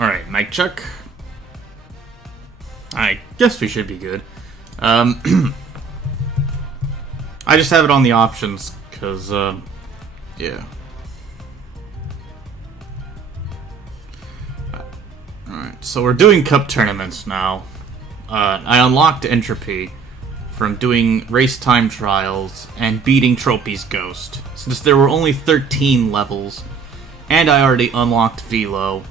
Alright, mic check. I guess we should be good. I just have it on the options, because, yeah. Alright, so we're doing cup tournaments now. I unlocked Entropy from doing race time trials and beating Tropy's ghost, since there were only 13 levels, and I already unlocked Velo.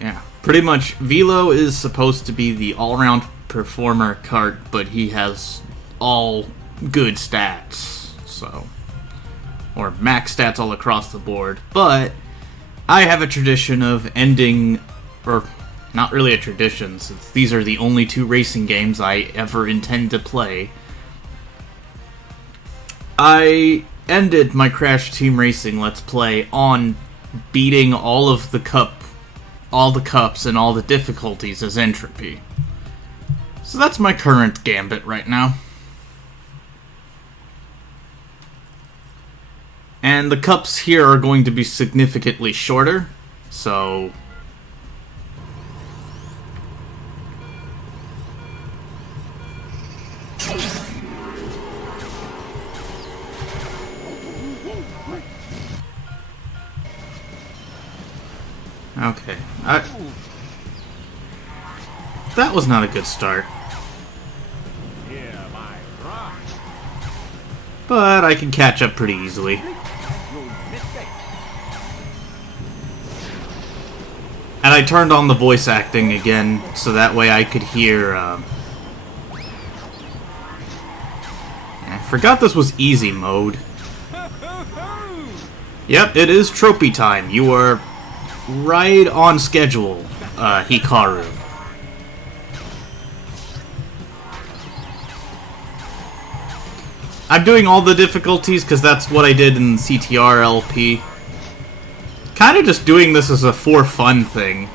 Yeah, pretty much, Velo is supposed to be the all-round performer kart, but he has all good stats, so... or max stats all across the board, but I have a tradition of ending, or not really a tradition, since these are the only two racing games I ever intend to play. I ended my Crash Team Racing Let's Play on beating all the cups and all the difficulties as Entropy. So that's my current gambit right now. And the cups here are going to be significantly shorter, so... okay, that was not a good start. But I can catch up pretty easily. And I turned on the voice acting again, so that way I could hear, I forgot this was easy mode. Yep, it is Tropy time. You are right on schedule, Hikaru. I'm doing all the difficulties because that's what I did in CTR LP. Kind of just doing this as a for fun thing.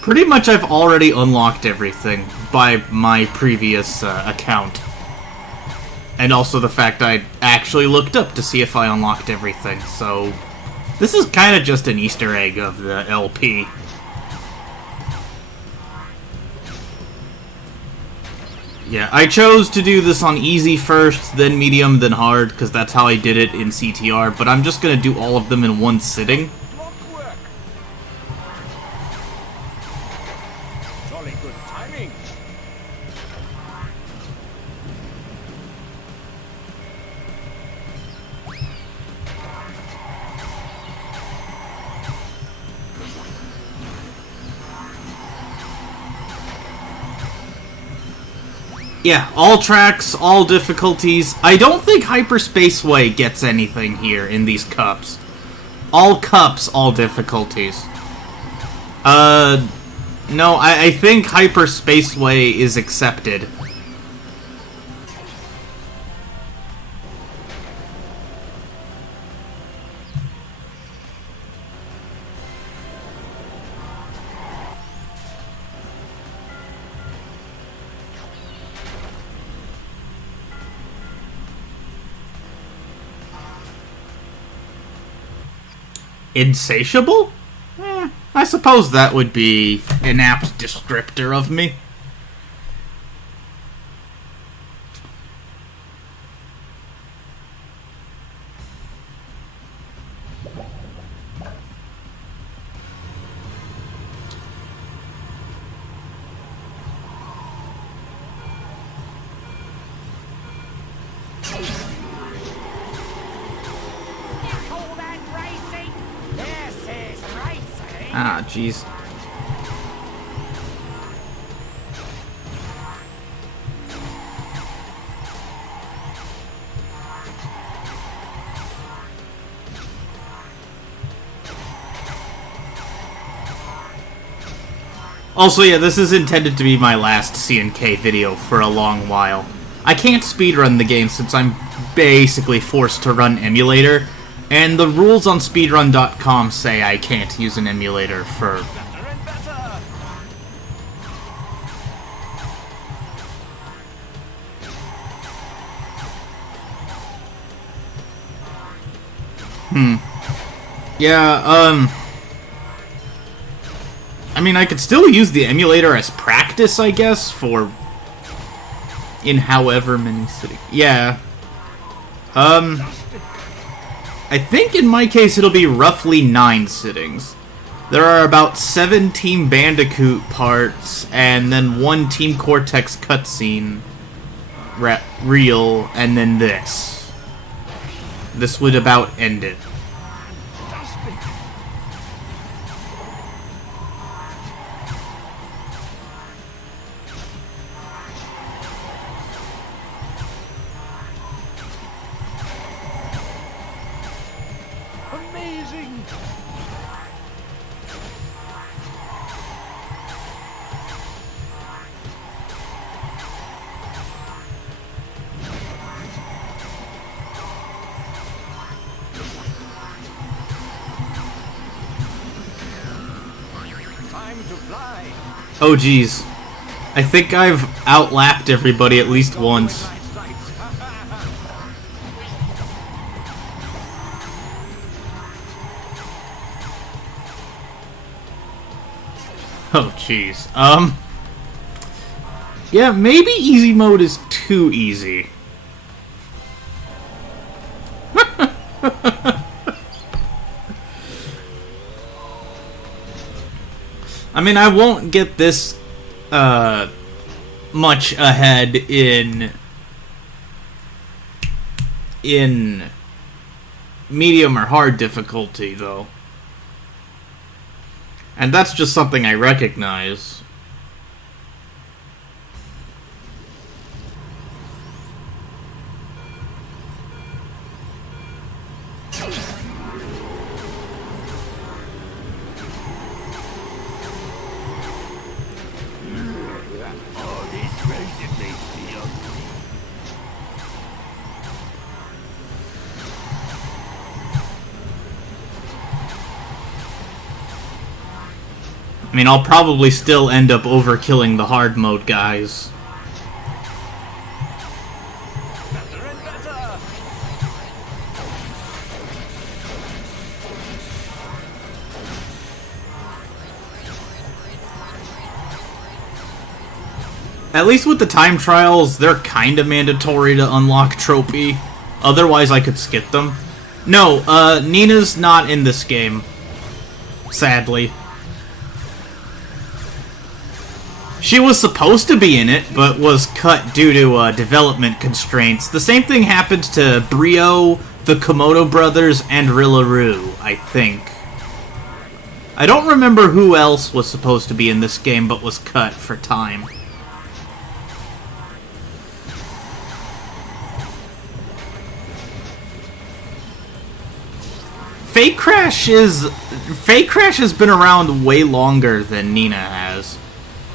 Pretty much I've already unlocked everything by my previous account. And also the fact I actually looked up to see if I unlocked everything, so... this is kind of just an Easter egg of the LP. Yeah, I chose to do this on easy first, then medium, then hard, because that's how I did it in CTR, but I'm just going to do all of them in one sitting. Jolly good timing. Yeah, all tracks, all difficulties. I don't think Hyperspaceway gets anything here in these cups. All cups, all difficulties. No, I think Hyperspaceway is accepted. Insatiable? I suppose that would be an apt descriptor of me. Ah, jeez. Also, yeah, this is intended to be my last C&K video for a long while. I can't speedrun the game since I'm basically forced to run emulator, and the rules on speedrun.com say I can't use an emulator for... Yeah, I mean, I could still use the emulator as practice, I guess, for... in however many cities. Yeah. I think in my case it'll be roughly 9 sittings. There are about 7 Team Bandicoot parts, and then 1 Team Cortex cutscene reel, and then this. This would about end it. Amazing! Time to fly. Oh geez. I think I've outlapped everybody at least once. Oh jeez. Yeah, maybe easy mode is too easy. I mean, I won't get this much ahead in medium or hard difficulty, though. And that's just something I recognize. Oh, this racing makes me hungry. I mean, I'll probably still end up overkilling the hard mode guys. Better and better. At least with the time trials, they're kinda mandatory to unlock Tropy. Otherwise, I could skip them. No, Nina's not in this game. Sadly. She was supposed to be in it, but was cut due to development constraints. The same thing happened to Brio, the Komodo brothers, and Rillaru, I think. I don't remember who else was supposed to be in this game, but was cut for time. Fake Crash has been around way longer than Nina has.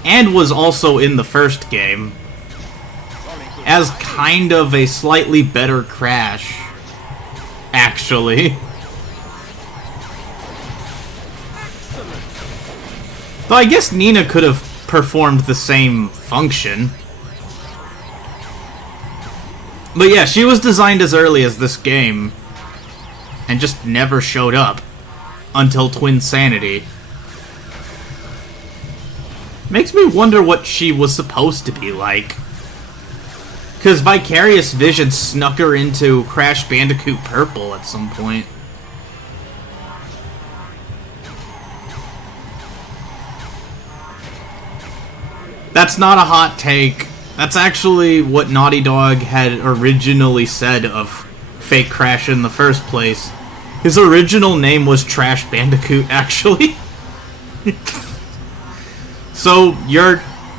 And was also in the first game. As kind of a slightly better Crash. Actually. Though I guess Nina could have performed the same function. But yeah, she was designed as early as this game. And just never showed up. Until Twinsanity. Makes me wonder what she was supposed to be like. Because Vicarious Vision snuck her into Crash Bandicoot Purple at some point. That's not a hot take. That's actually what Naughty Dog had originally said of Fake Crash in the first place. His original name was Trash Bandicoot, actually. So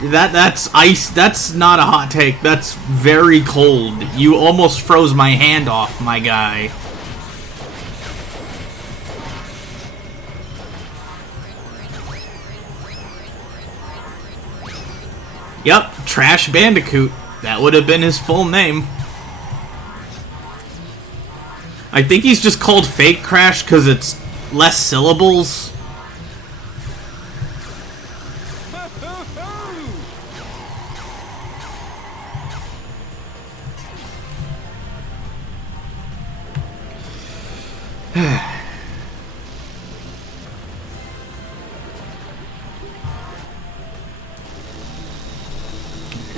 that's ice. That's not a hot take. That's very cold. You almost froze my hand off, my guy. Yep, Trash Bandicoot. That would have been his full name. I think he's just called Fake Crash because it's less syllables.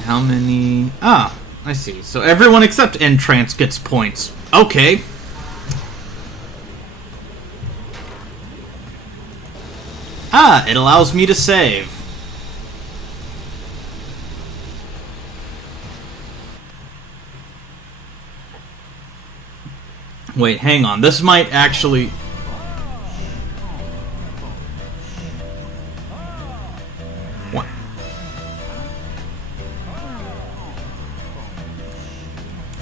How many... Ah, I see. So everyone except Entrance gets points. Okay. Ah, it allows me to save. Wait, hang on. This might actually... What?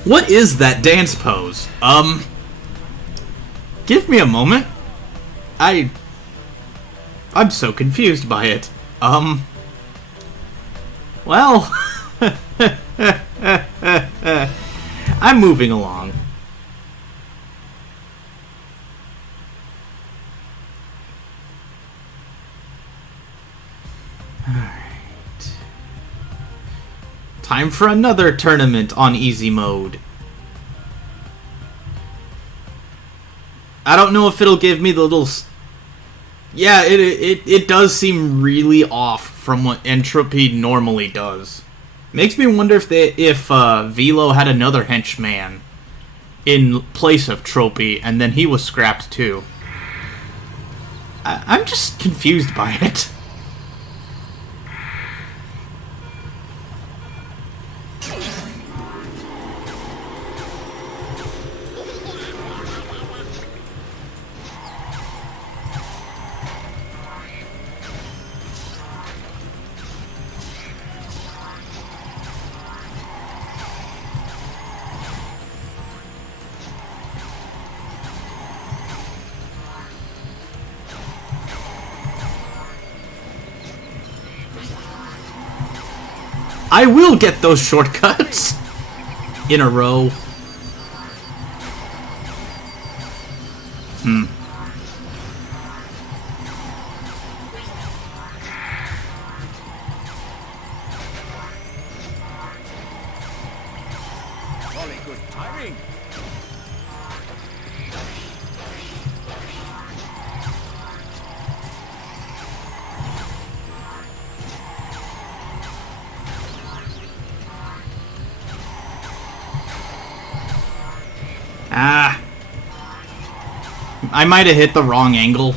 What is that dance pose? Give me a moment. I'm so confused by it. Well... I'm moving along. Alright. Time for another tournament on easy mode. I don't know if it'll give me the little... Yeah, it does seem really off from what Entropy normally does. Makes me wonder if Velo had another henchman in place of Tropy, and then he was scrapped too. I'm just confused by it. I will get those shortcuts in a row. Jolly good timing. Ah. I might have hit the wrong angle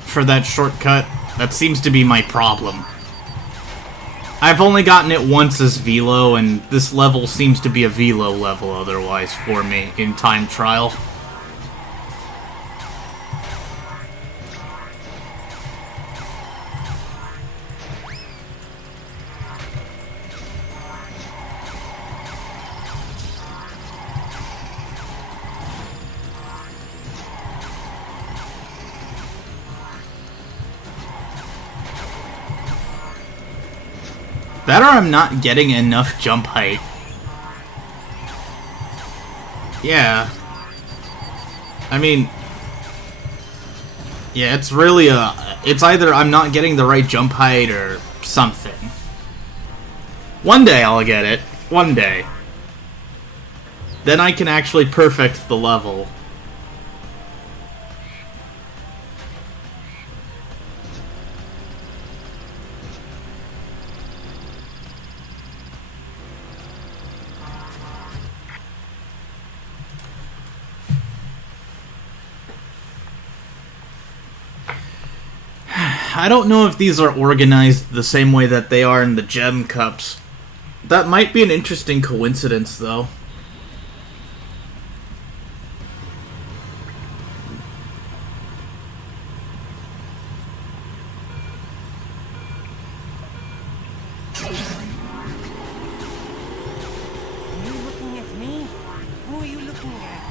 for that shortcut. That seems to be my problem. I've only gotten it once as Velo, and this level seems to be a Velo level otherwise for me in time trial. That or I'm not getting enough jump height. Yeah. I mean... Yeah, it's really it's either I'm not getting the right jump height or something. One day I'll get it. One day. Then I can actually perfect the level. I don't know if these are organized the same way that they are in the Gem Cups. That might be an interesting coincidence, though. Are you looking at me? Who are you looking at?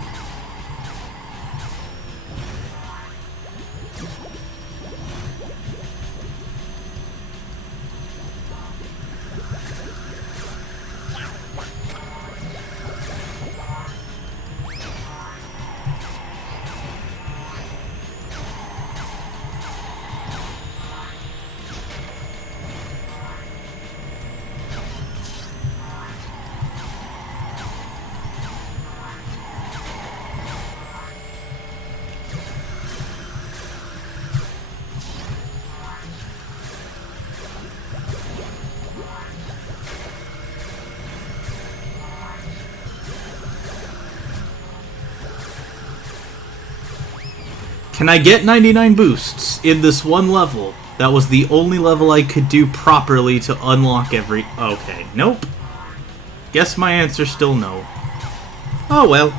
Can I get 99 boosts in this one level? That was the only level I could do properly to unlock every... Okay, nope. Guess my answer's still no. Oh well.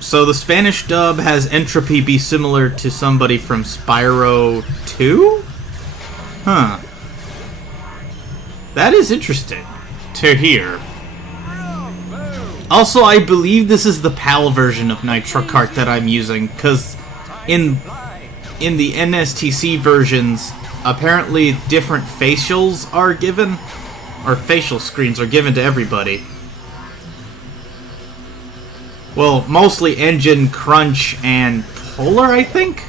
So the Spanish dub has Entropy be similar to somebody from Spyro 2? Huh. That is interesting to hear. Also, I believe this is the PAL version of Nitro Kart that I'm using, because in the NSTC versions, apparently different facials are given, or facial screens are given to everybody. Well, mostly Engine, Crunch, and Polar, I think?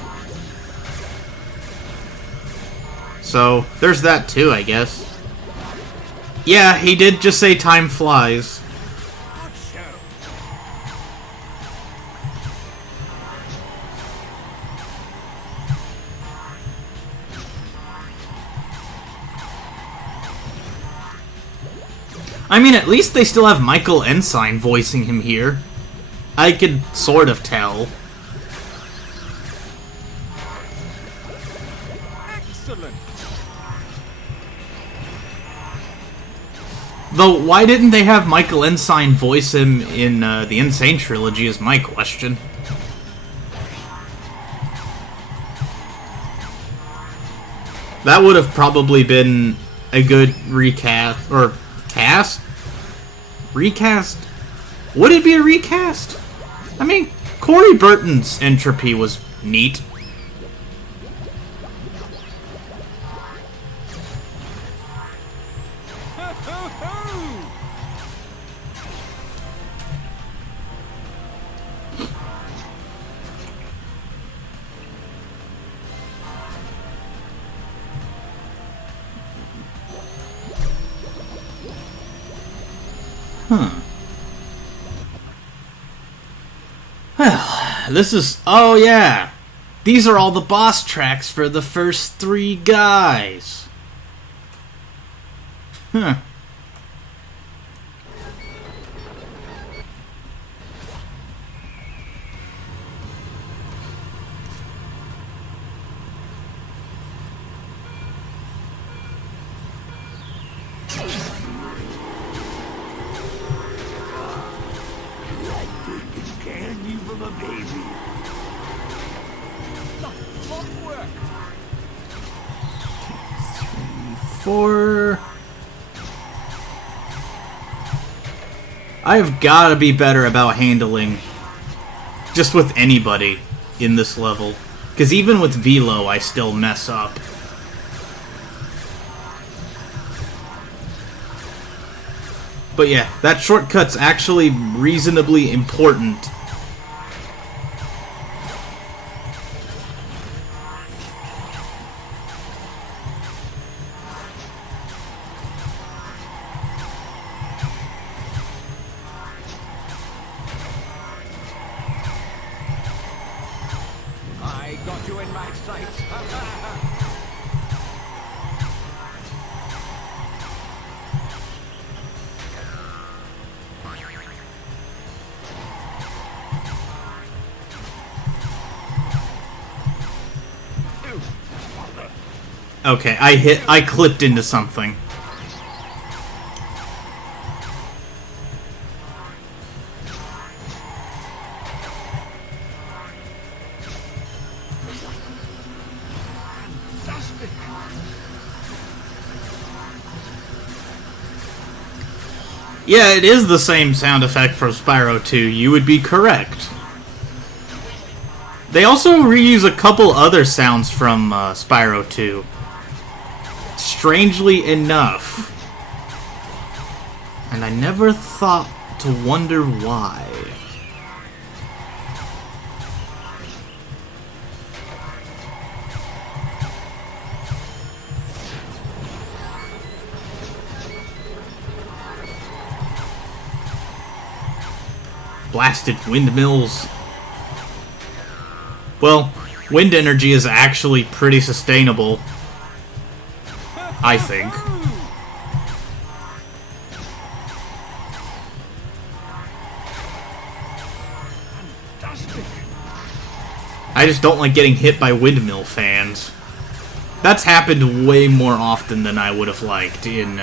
So, there's that too, I guess. Yeah, he did just say time flies. I mean, at least they still have Michael Ensign voicing him here. I could sort of tell. Excellent. Though, why didn't they have Michael Ensign voice him in the Insane Trilogy is my question. That would have probably been a good recast, or cast? Recast? Would it be a recast? I mean, Corey Burton's Entropy was neat. Huh. Well, this is... Oh, yeah. These are all the boss tracks for the first 3 guys. Huh. Candy from a baby. Clockwork. 4... I have got to be better about handling just with anybody in this level. Because even with Velo, I still mess up. But yeah, that shortcut's actually reasonably important. I got you in my sights. Okay, I clipped into something. Fantastic. Yeah, it is the same sound effect from Spyro 2. You would be correct. They also reuse a couple other sounds from Spyro 2. Strangely enough. And I never thought to wonder why. Blasted windmills. Well, wind energy is actually pretty sustainable, I think. I just don't like getting hit by windmill fans. That's happened way more often than I would have liked in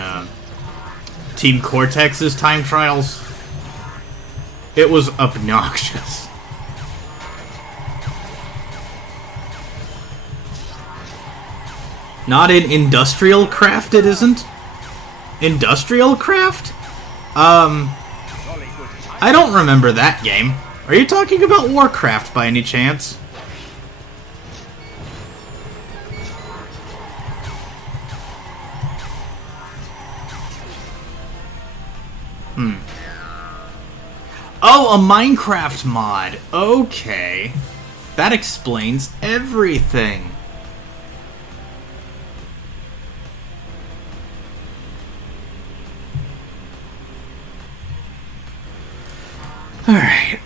Team Cortex's time trials. It was obnoxious. Not in Industrial Craft, it isn't? Industrial Craft? I don't remember that game. Are you talking about Warcraft by any chance? Oh, a Minecraft mod. Okay. That explains everything. Alright.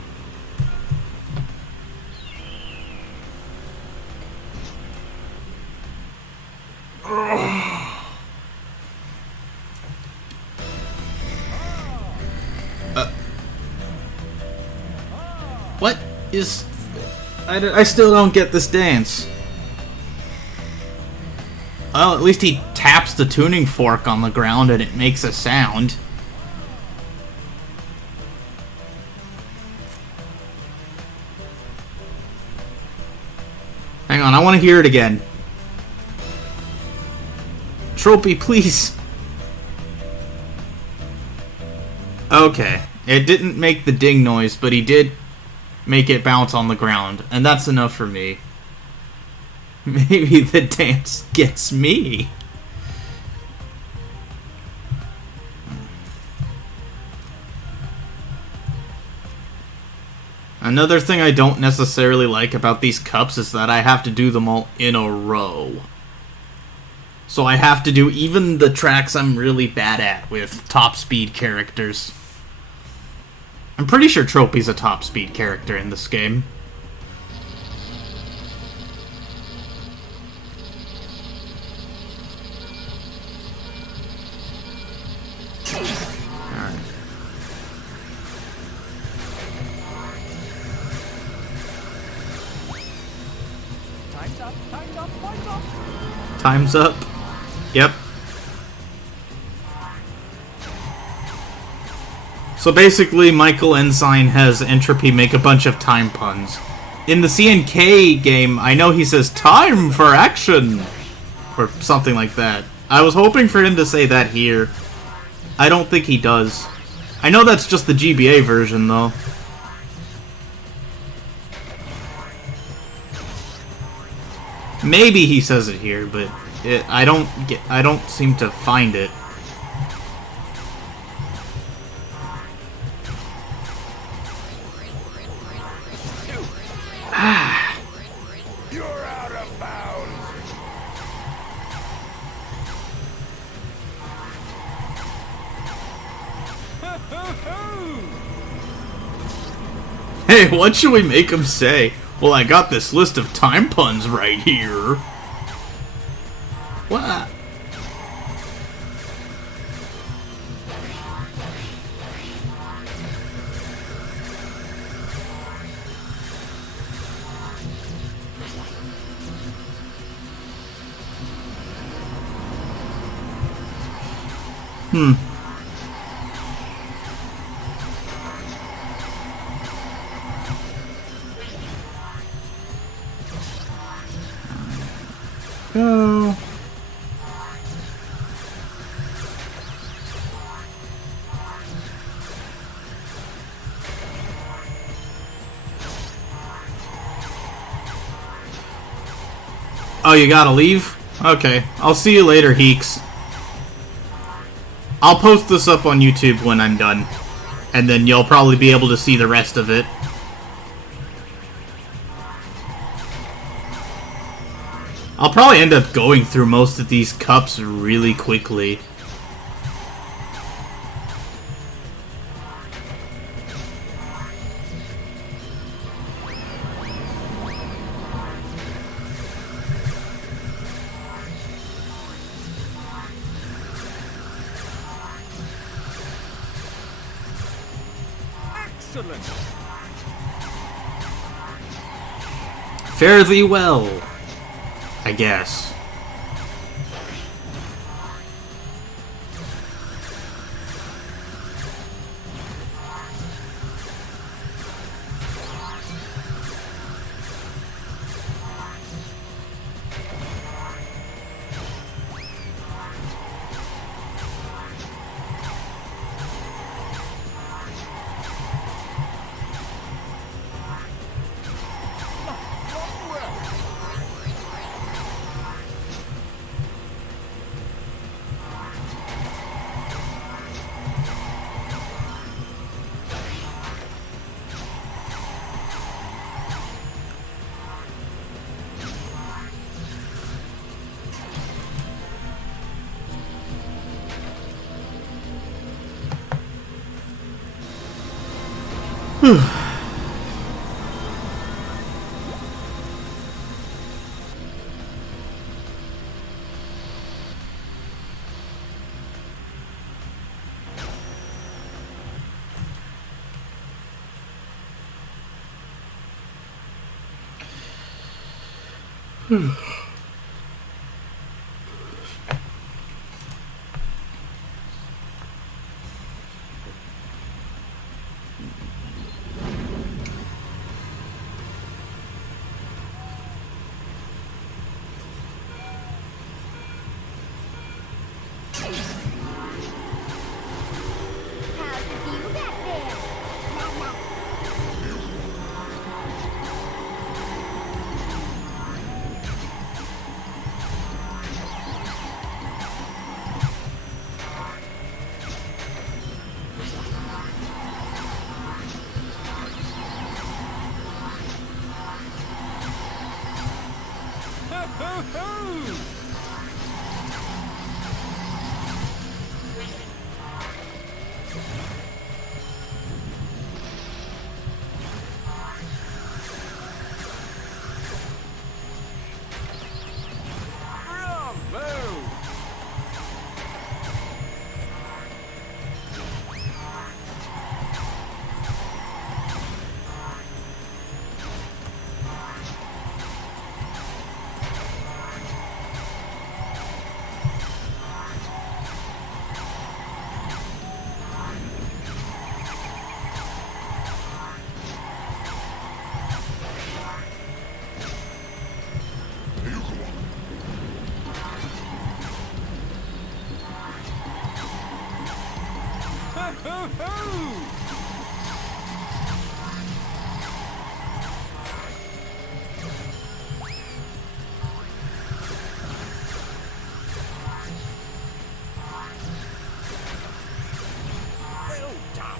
What is... I still don't get this dance. Well, at least he taps the tuning fork on the ground and it makes a sound. Hang on, I want to hear it again. Tropy, please. Okay. It didn't make the ding noise, but he did make it bounce on the ground, and that's enough for me. Maybe the dance gets me. Another thing I don't necessarily like about these cups is that I have to do them all in a row. So I have to do even the tracks I'm really bad at with top speed characters. I'm pretty sure Tropy's a top speed character in this game. Alright. Time's up, time's up, time's up. Time's up. Yep. So basically, Michael Ensign has Entropy make a bunch of time puns. In the CNK game, I know he says, "Time for action!" Or something like that. I was hoping for him to say that here. I don't think he does. I know that's just the GBA version, though. Maybe he says it here, but I don't seem to find it. You're out of bounds. Hey, what should we make him say? Well, I got this list of time puns right here. What? Go. Oh, you gotta leave? Okay. I'll see you later, Heeks. I'll post this up on YouTube when I'm done. And then you'll probably be able to see the rest of it. I'll probably end up going through most of these cups really quickly. Excellent. Fare thee well, I guess. How's the view back there? Bravo! Well done.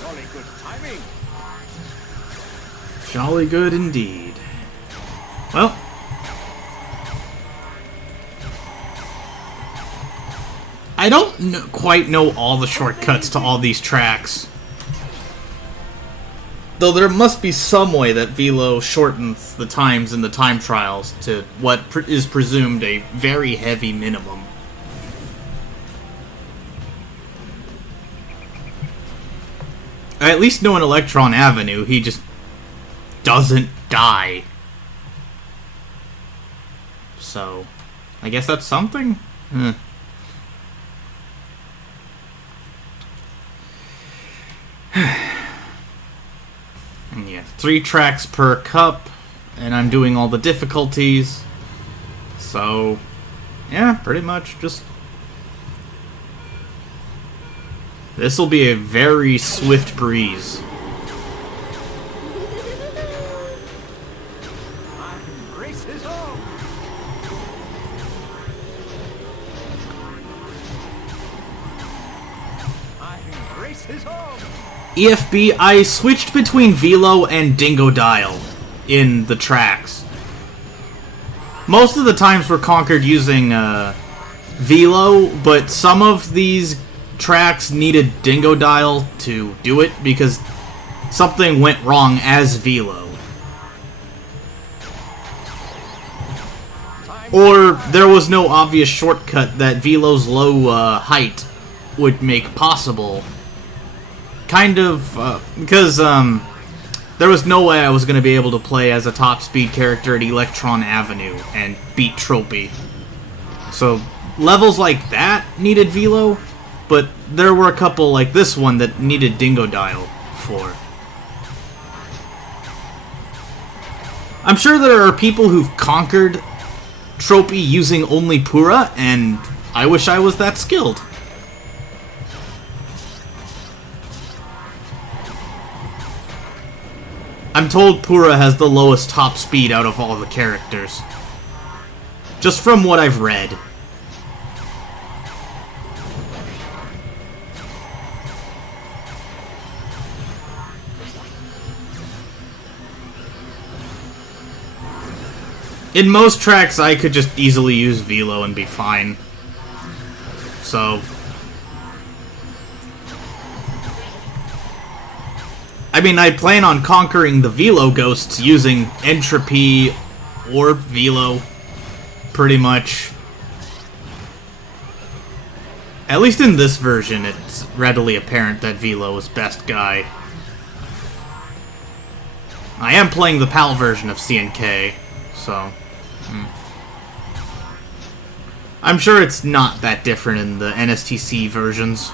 Jolly good timing. Jolly good indeed. Well, I don't quite know all the shortcuts to all these tracks. Though there must be some way that Velo shortens the times in the time trials to what is presumed a very heavy minimum. I at least know in Electron Avenue, he just doesn't die. So, I guess that's something? And yeah, 3 tracks per cup, and I'm doing all the difficulties. So, yeah, pretty much just... This will be a very swift breeze. is on. EFB, I switched between Velo and Dingo Dial in the tracks. Most of the times were conquered using Velo, but some of these tracks needed Dingo Dial to do it because something went wrong as Velo. Or there was no obvious shortcut that Velo's low height would make possible. Kind of, because there was no way I was going to be able to play as a top speed character at Electron Avenue and beat Tropy. So levels like that needed Velo, but there were a couple like this one that needed Dingo Dial for. I'm sure there are people who've conquered Tropy using only Pura, and I wish I was that skilled. I'm told Pura has the lowest top speed out of all the characters. Just from what I've read. In most tracks, I could just easily use Velo and be fine. So... I mean, I plan on conquering the Velo ghosts using Entropy or Velo, pretty much. At least in this version, it's readily apparent that Velo is best guy. I am playing the PAL version of CNK, so... I'm sure it's not that different in the NSTC versions.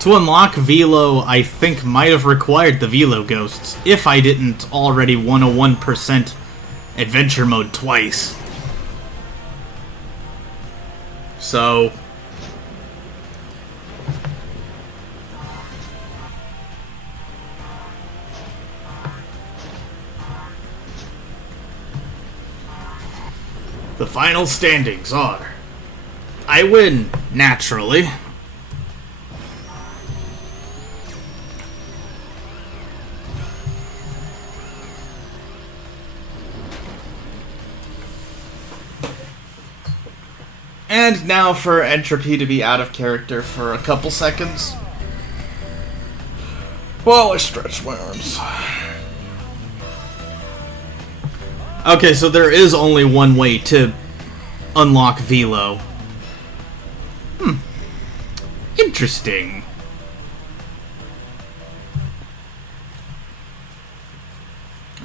To unlock Velo, I think might have required the Velo Ghosts, if I didn't already 101% Adventure Mode twice. So... the final standings are... I win, naturally. And now for Entropy to be out of character for a couple seconds. While I stretch my arms. Okay, so there is only one way to unlock Velo. Interesting.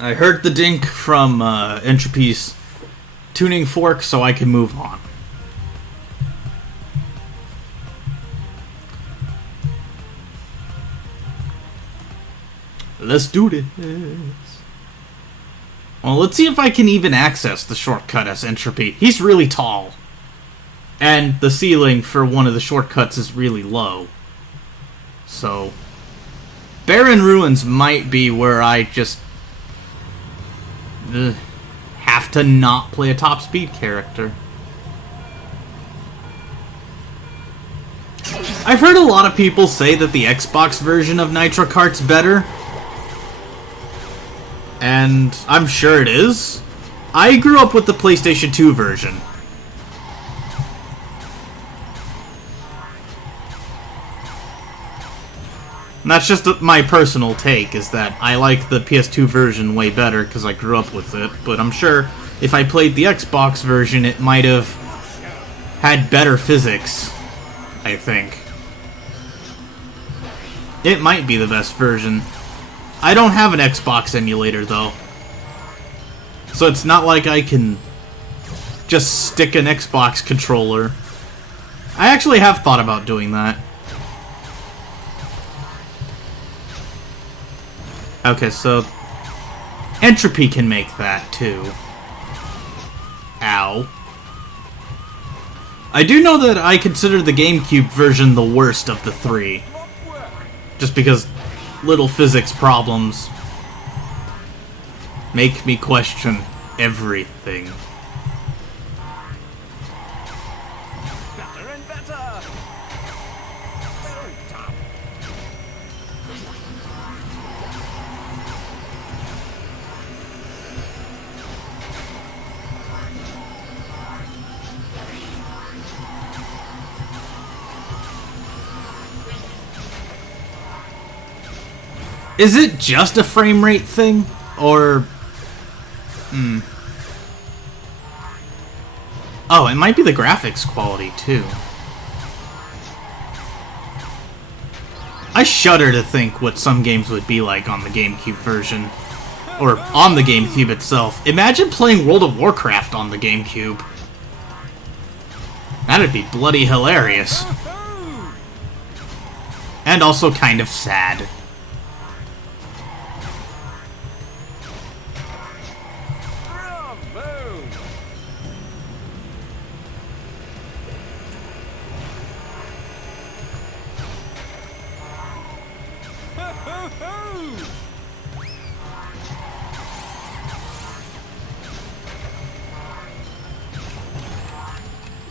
I heard the dink from Entropy's tuning fork, so I can move on. Let's do this. Well, let's see if I can even access the shortcut as Entropy. He's really tall. And the ceiling for one of the shortcuts is really low. So... Barren Ruins might be where I just... have to not play a top speed character. I've heard a lot of people say that the Xbox version of Nitro Kart's better. And I'm sure it is. I grew up with the PlayStation 2 version. And that's just my personal take, is that I like the PS2 version way better because I grew up with it, but I'm sure if I played the Xbox version, it might have had better physics, I think. It might be the best version. I don't have an Xbox emulator, though. So it's not like I can just stick an Xbox controller. I actually have thought about doing that. Okay, so Entropy can make that, too. Ow. I do know that I consider the GameCube version the worst of the three. Just because little physics problems make me question everything. Better and better. Very tough. Is it just a frame rate thing? Or... Oh, it might be the graphics quality, too. I shudder to think what some games would be like on the GameCube version. Or on the GameCube itself. Imagine playing World of Warcraft on the GameCube. That'd be bloody hilarious. And also kind of sad. Bravo. Ho-ho-ho.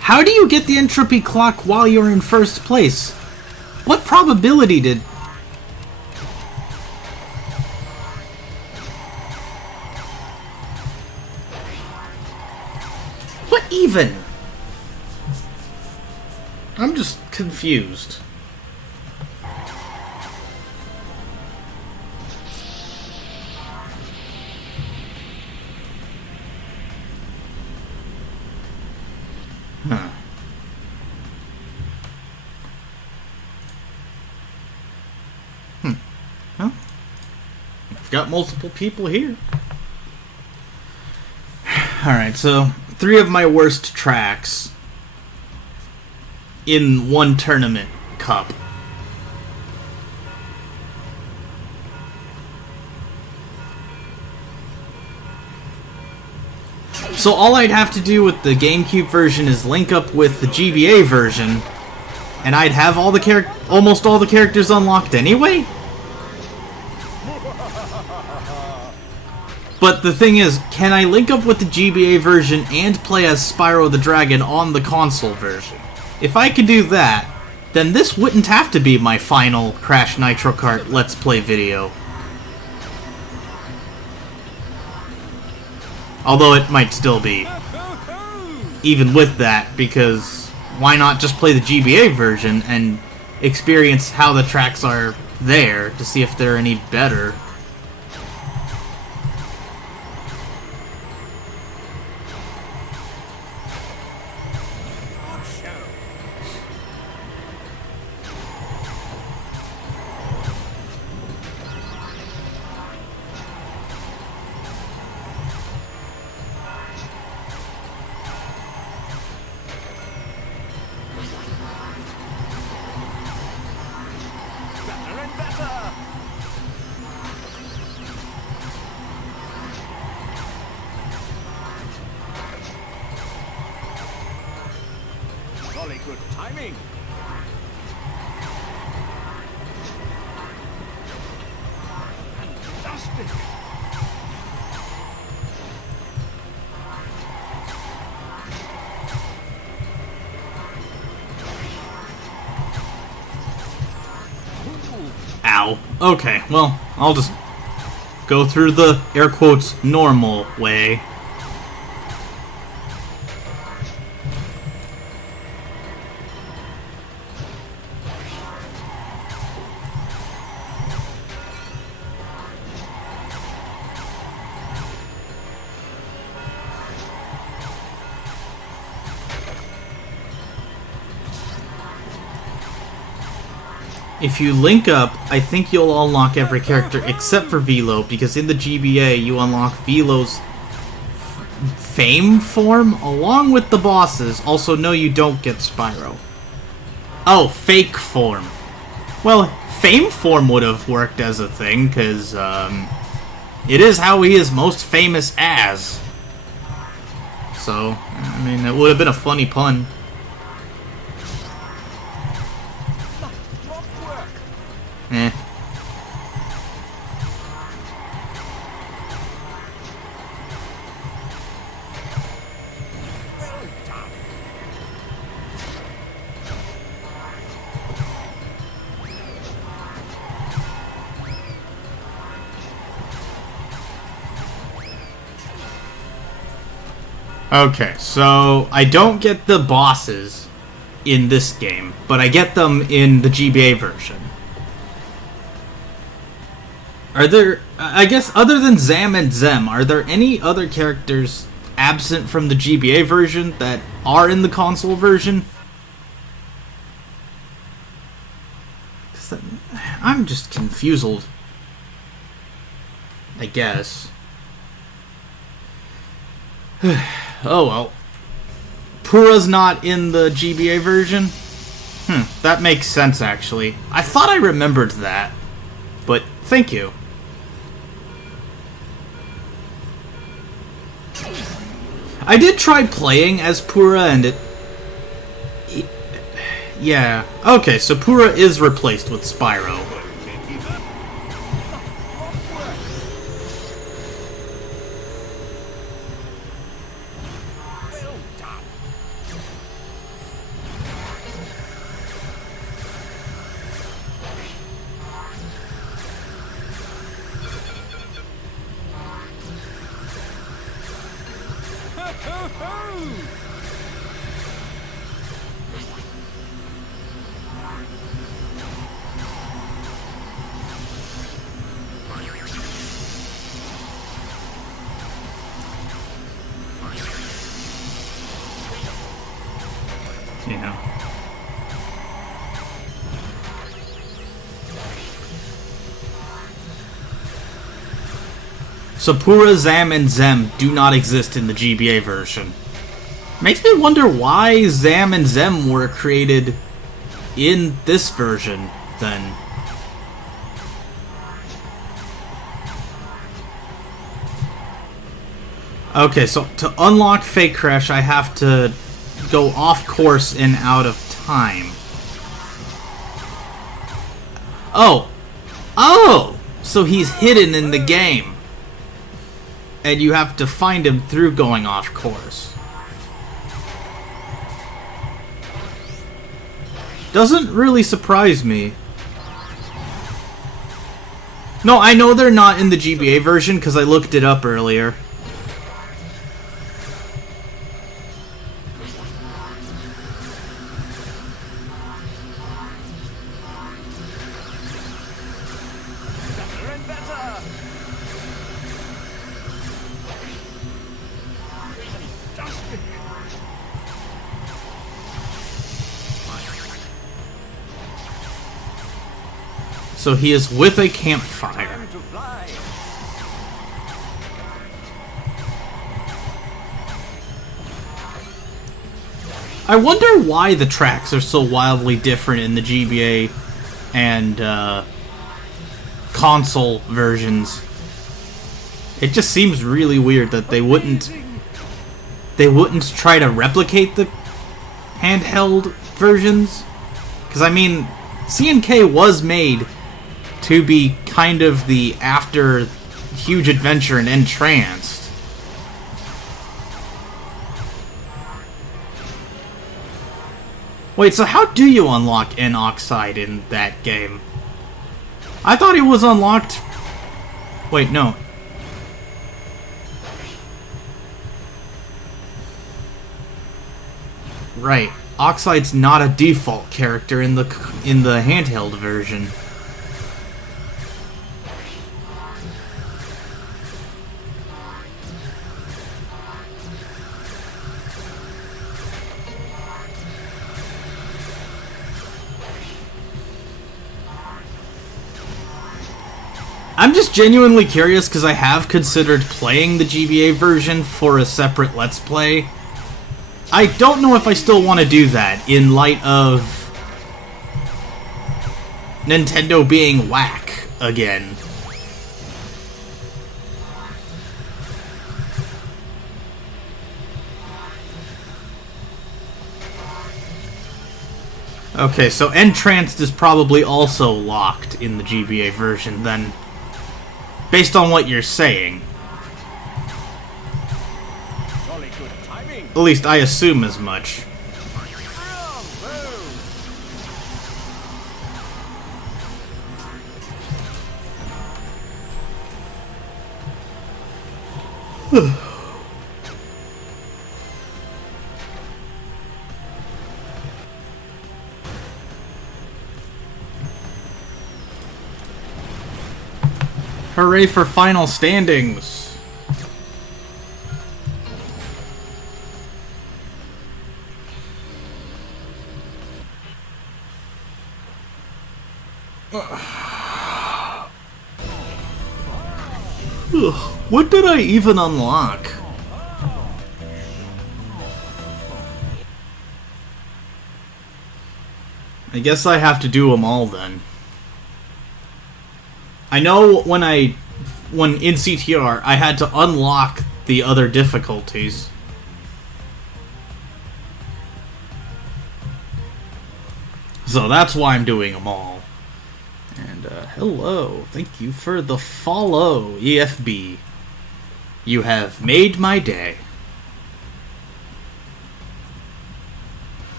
How do you get the entropy clock while you're in first place? What probability did... What even? I'm just confused. Huh. Well, I've got multiple people here. Alright, so 3 of my worst tracks in one tournament cup. So all I'd have to do with the GameCube version is link up with the GBA version, and I'd have all the almost all the characters unlocked anyway? But the thing is, can I link up with the GBA version and play as Spyro the Dragon on the console version? If I could do that, then this wouldn't have to be my final Crash Nitro Kart Let's Play video. Although it might still be, even with that, because why not just play the GBA version and experience how the tracks are there to see if they're any better? Better and better. Jolly good timing. Fantastic. Ow. Okay, well, I'll just go through the, air quotes, normal way. If you link up, I think you'll unlock every character except for Velo, because in the GBA you unlock Velo's fame form along with the bosses. Also, no, you don't get Spyro. Oh, fake form. Well, fame form would have worked as a thing, because it is how he is most famous as. So, I mean, it would have been a funny pun. Eh. Okay, so I don't get the bosses in this game, but I get them in the GBA version. Are there, I guess, other than Zam and Zem, are there any other characters absent from the GBA version that are in the console version? 'Cause I'm just confused, I guess. Oh well. Pura's not in the GBA version? That makes sense, actually. I thought I remembered that, but thank you. I did try playing as Pura, and it... Yeah. Okay, so Pura is replaced with Spyro. You know. So Pura, Zam, and Zem do not exist in the GBA version. Makes me wonder why Zam and Zem were created in this version, then. Okay, so to unlock Fake Crash, I have to go off course and out of time. Oh! Oh! So he's hidden in the game. And you have to find him through going off course. Doesn't really surprise me. No, I know they're not in the GBA version because I looked it up earlier. So he is with a campfire. I wonder why the tracks are so wildly different in the GBA and console versions. It just seems really weird that they wouldn't try to replicate the handheld versions. Because I mean, C&K was made to be kind of the after Huge Adventure and Entranced. Wait, so how do you unlock N-Oxide in that game? I thought he was unlocked... Wait, no. Right. Oxide's not a default character in the handheld version. I'm just genuinely curious because I have considered playing the GBA version for a separate Let's Play. I don't know if I still want to do that in light of Nintendo being whack again. Okay, so Entranced is probably also locked in the GBA version then. Based on what you're saying. Jolly good timing. At least I assume as much. Hooray for final standings! What did I even unlock? I guess I have to do them all then. I know when in CTR I had to unlock the other difficulties. So that's why I'm doing them all. And hello, thank you for the follow, EFB. You have made my day.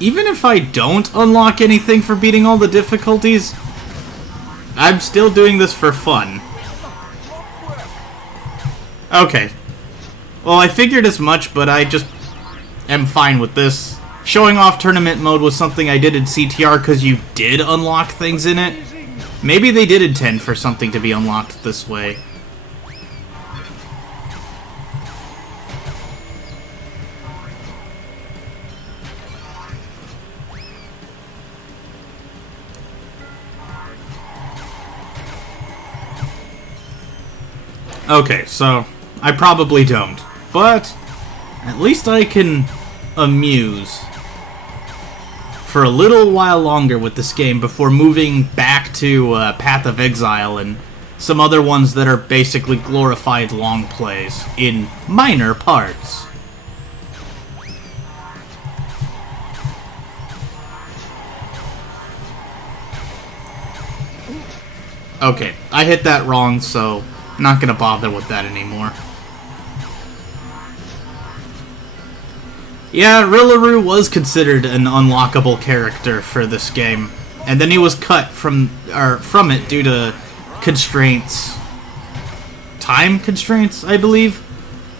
Even if I don't unlock anything for beating all the difficulties, I'm still doing this for fun. Okay. Well, I figured as much, but I just am fine with this. Showing off tournament mode was something I did in CTR because you did unlock things in it. Maybe they did intend for something to be unlocked this way. Okay, so I probably don't, but at least I can amuse for a little while longer with this game before moving back to Path of Exile and some other ones that are basically glorified long plays in minor parts. Okay, I hit that wrong, so I'm not gonna bother with that anymore. Yeah, Rillaroo was considered an unlockable character for this game, and then he was cut from it due to constraints. Time constraints, I believe,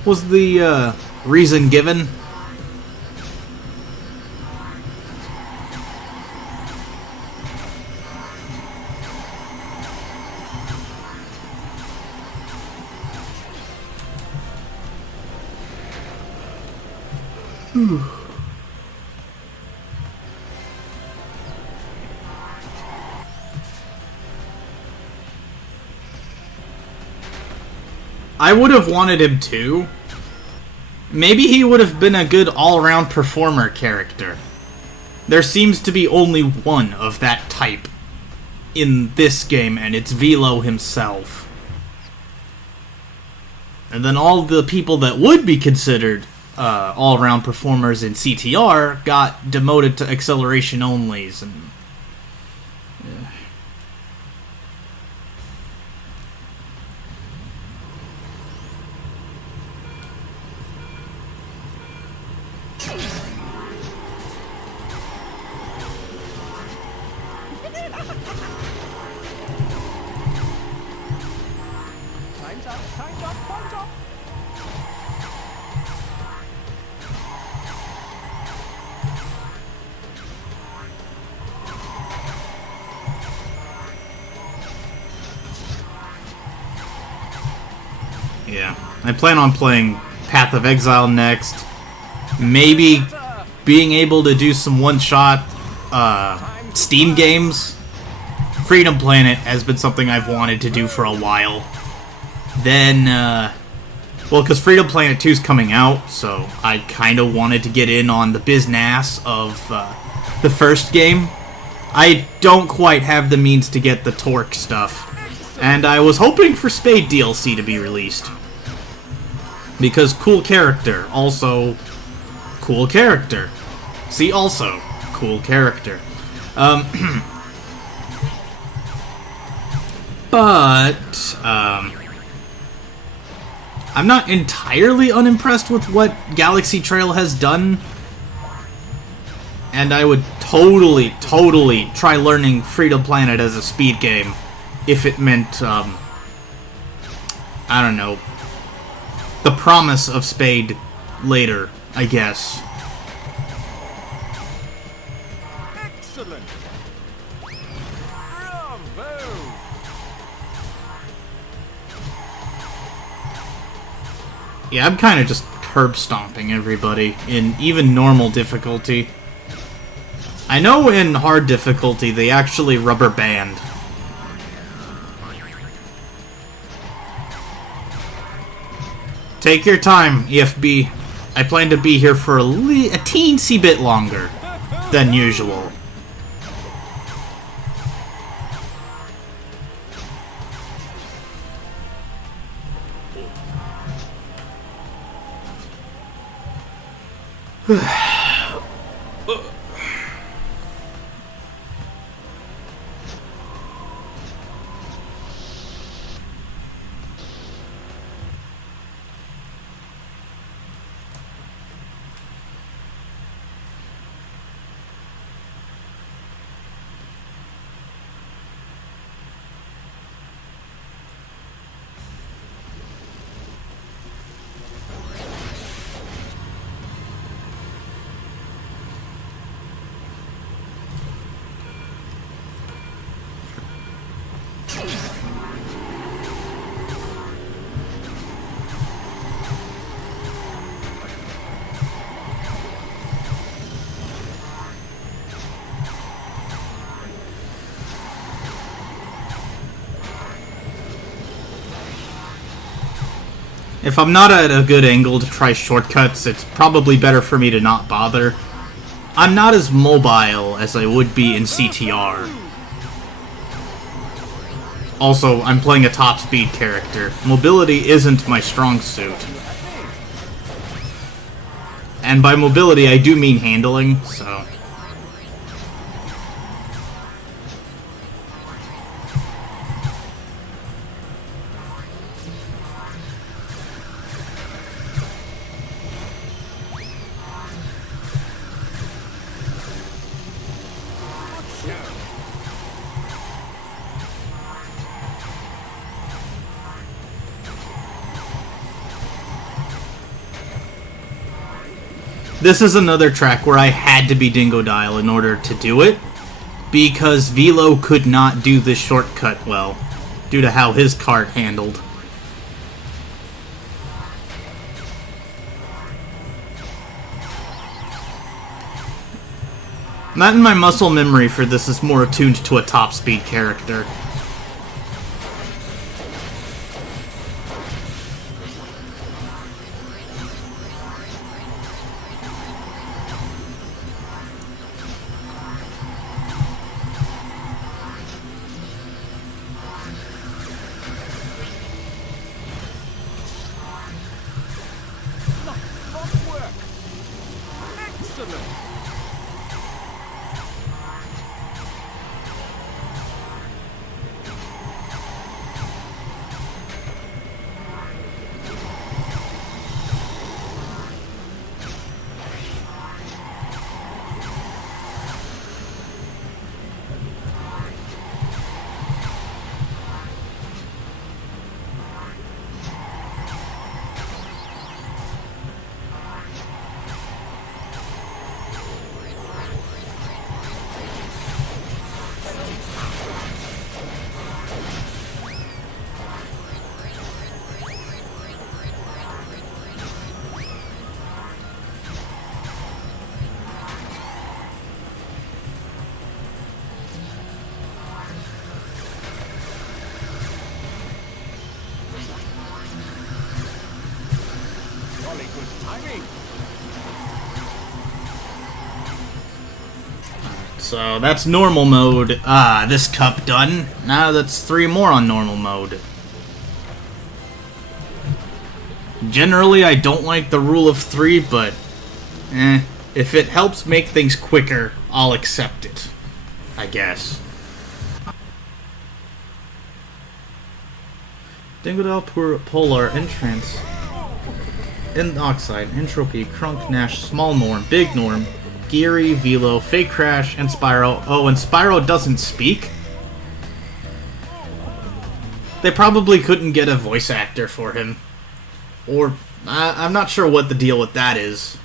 was the reason given. I would have wanted him to. Maybe he would have been a good all-around performer character. There seems to be only one of that type in this game, and it's Velo himself. And then all the people that would be considered all-around performers in CTR got demoted to acceleration onlys, and Time's up, time's up, time's up. yeah. I plan on playing Path of Exile next. Maybe being able to do some one-shot Steam games. Freedom Planet has been something I've wanted to do for a while. Then, well, because Freedom Planet 2 is coming out, so I kind of wanted to get in on the business of the first game. I don't quite have the means to get the Torque stuff, and I was hoping for Spade DLC to be released. Because cool character, also cool character. See, also cool character. But I'm not entirely unimpressed with what Galaxy Trail has done. And I would totally try learning Freedom Planet as a speed game if it meant, I don't know, the promise of Spade later, I guess. Excellent. Bravo. Yeah, I'm kind of just curb stomping everybody in even normal difficulty. I know in hard difficulty they actually rubber band. Take your time, EFB. I plan to be here for a teensy bit longer than usual. If I'm not at a good angle to try shortcuts, it's probably better for me to not bother. I'm not as mobile as I would be in CTR. Also, I'm playing a top speed character. Mobility isn't my strong suit. And by mobility, I do mean handling, so... This is another track where I had to be Dingodile in order to do it, because Velo could not do this shortcut well, due to how his cart handled. Not in my muscle memory for this is more attuned to a top speed character. Jolly good timing. So that's normal mode. This cup done. Now that's 3 more on normal mode. Generally, I don't like the rule of 3, but if it helps make things quicker, I'll accept it, I guess. Dingodile Polar Entrance. In Oxide, Entropy, Crunk, Nash, Small Norm, Big Norm, Geary, Velo, Fake Crash, and Spyro. Oh, and Spyro doesn't speak? They probably couldn't get a voice actor for him. Or, I'm not sure what the deal with that is.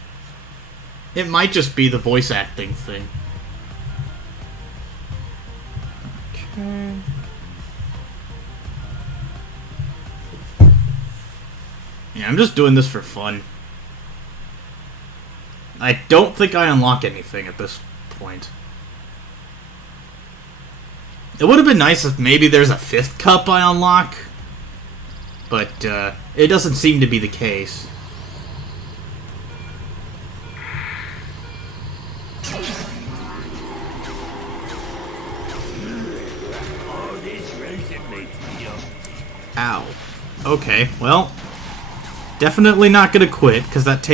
It might just be the voice acting thing. Okay. Yeah, I'm just doing this for fun. I don't think I unlock anything at this point. It would have been nice if maybe there's a 5th cup I unlock. But, it doesn't seem to be the case. Ow. Okay, well, definitely not gonna quit, because that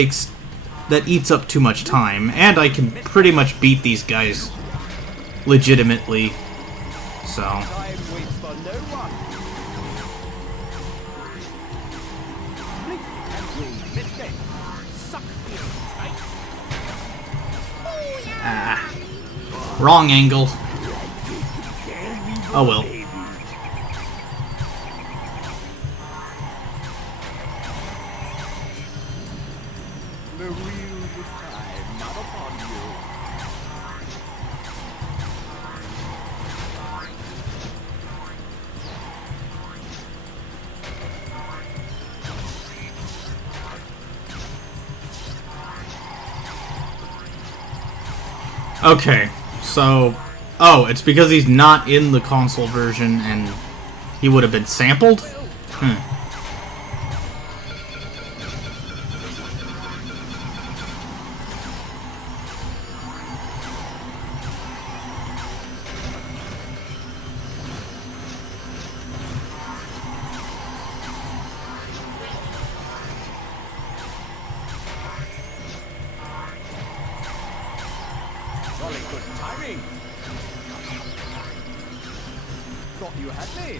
eats up too much time, and I can pretty much beat these guys legitimately, so... Time waits for no one. Blink and you'll miss it. Suck feels right. Wrong angle. Oh well. The wheels of time not upon you. Okay, so... Oh, it's because he's not in the console version and he would have been sampled? Jolly good timing. Thought you had me.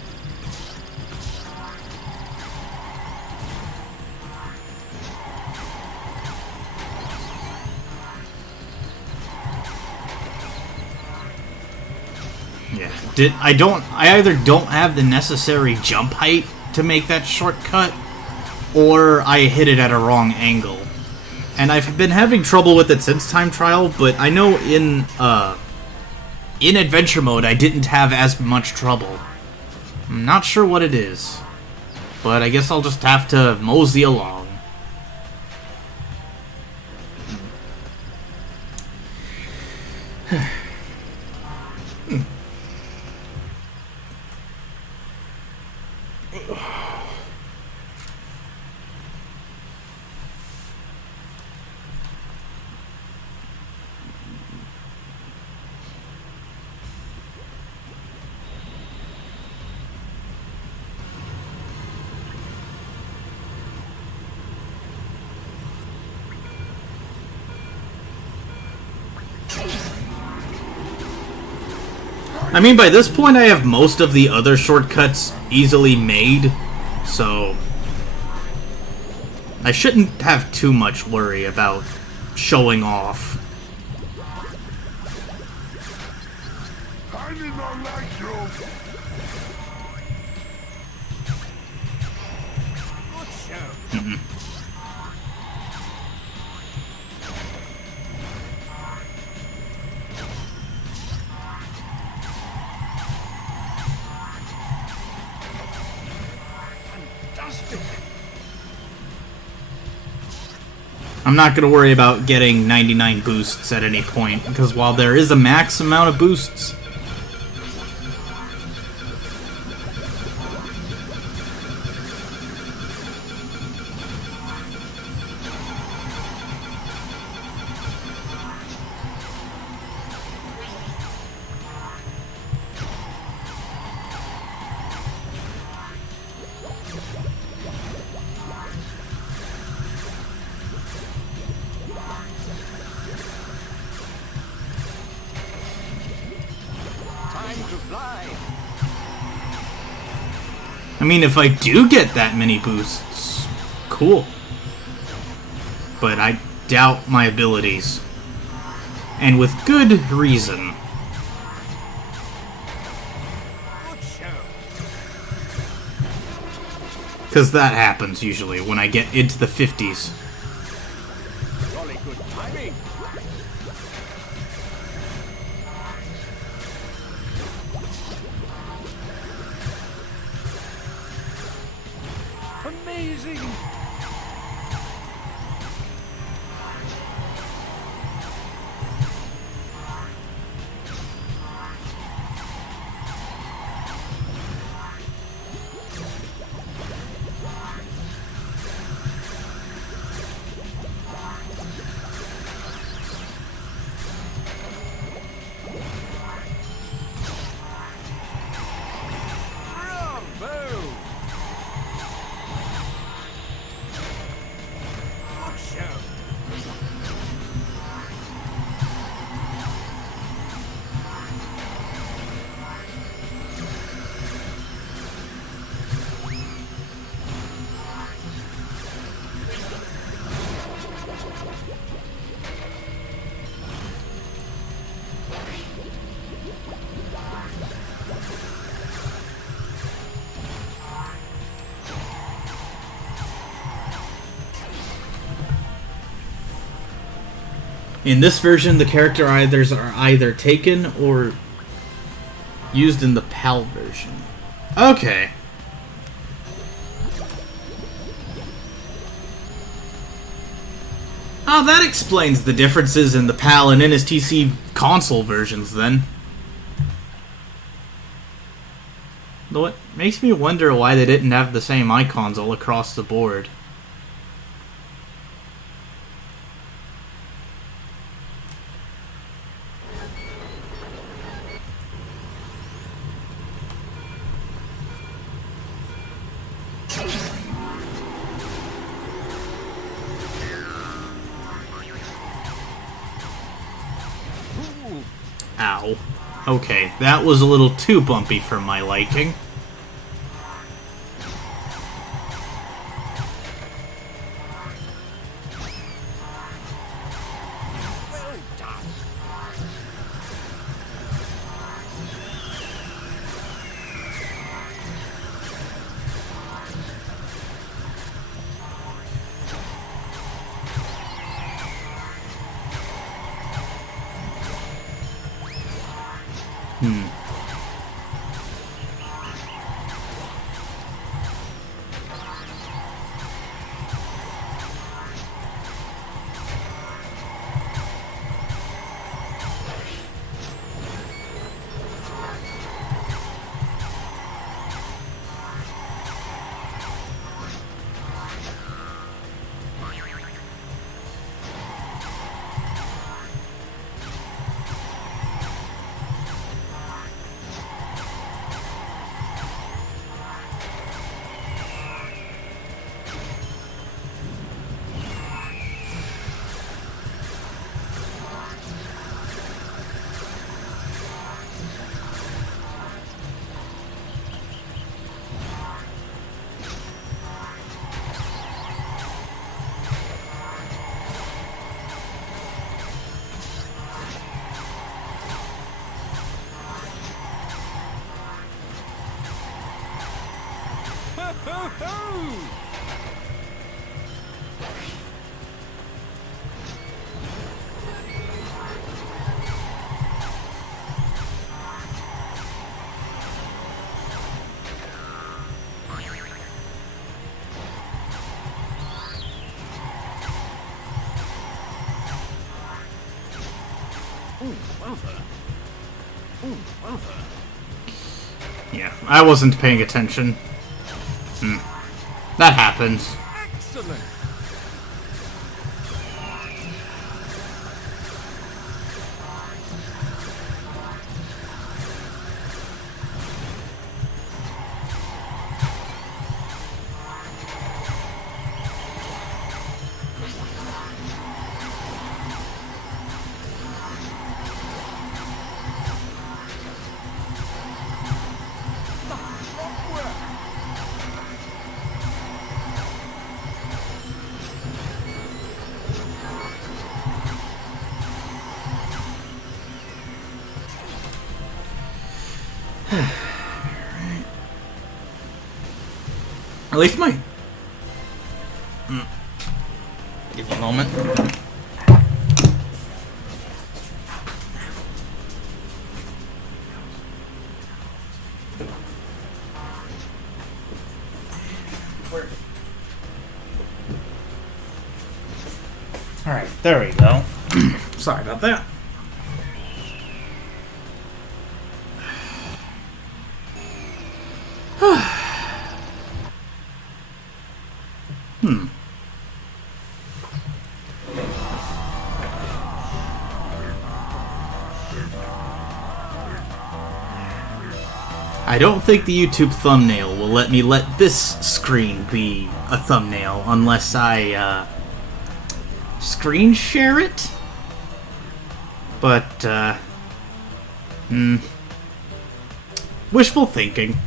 Yeah. I either don't have the necessary jump height to make that shortcut, or I hit it at a wrong angle. And I've been having trouble with it since time trial, but I know in adventure mode I didn't have as much trouble. I'm not sure what it is, but I guess I'll just have to mosey along. I mean, by this point I have most of the other shortcuts easily made, so I shouldn't have too much worry about showing off. I did not like you. Good show. Fantastic. I'm not going to worry about getting 99 boosts at any point, because while there is a max amount of boosts, I mean, if I do get that many boosts, cool. But I doubt my abilities. And with good reason. Because that happens usually when I get into the 50s. Jolly good timing. Amazing. In this version, the character items are either taken or used in the PAL version. Okay. Oh, that explains the differences in the PAL and NSTC console versions, then. Though it makes me wonder why they didn't have the same icons all across the board. Ow. Okay, that was a little too bumpy for my liking. Well done. Yeah, I wasn't paying attention. That happens. Excellent. At least my... Give me a moment. Alright, there we go. Sorry about that. I don't think the YouTube thumbnail will let me let this screen be a thumbnail unless I, screen share it? But, wishful thinking.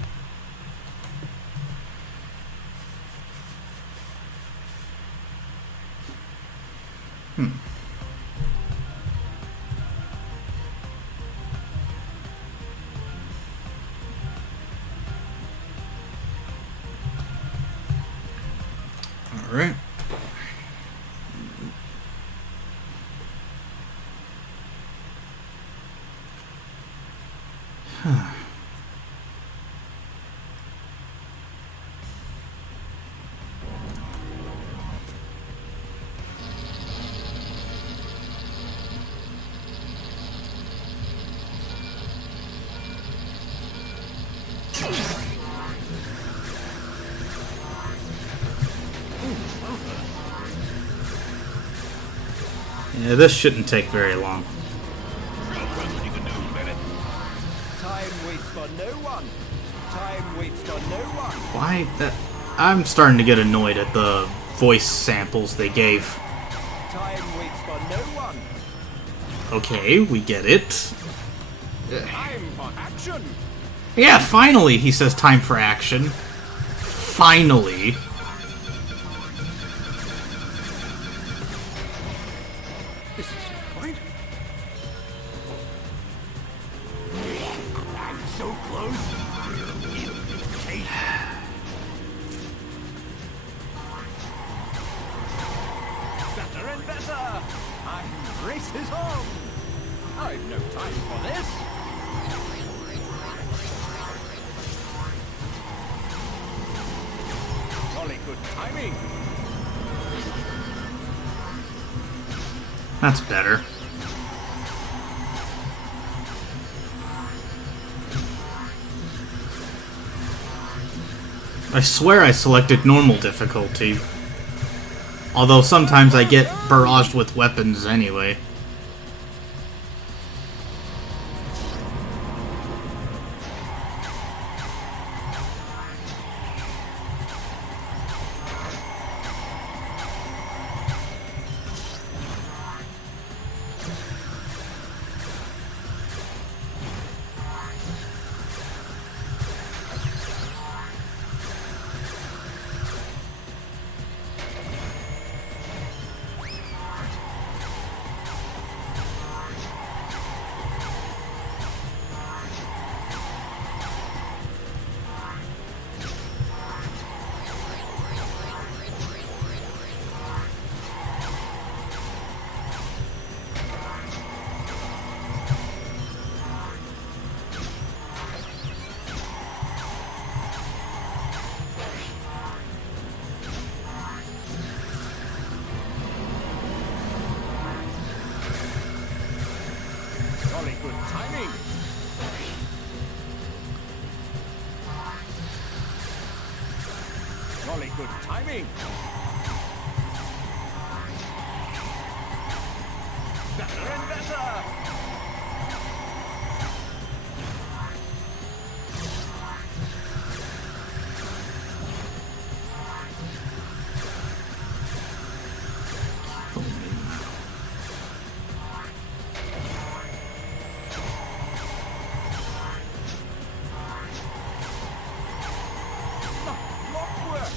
Alright. Yeah, this shouldn't take very long. Time waits for no one. Time waits for no one. Why that? I'm starting to get annoyed at the voice samples they gave. Time waits for no one. Okay, we get it. Time for action. Yeah, finally, he says time for action. Finally. This is right. I'm so close. Taste. Better and better. I'm races on. I've no time for this. Jolly good timing. That's better. I swear I selected normal difficulty. Although sometimes I get barraged with weapons anyway. Jolly good timing. Jolly good timing. Better and better. Clockwork.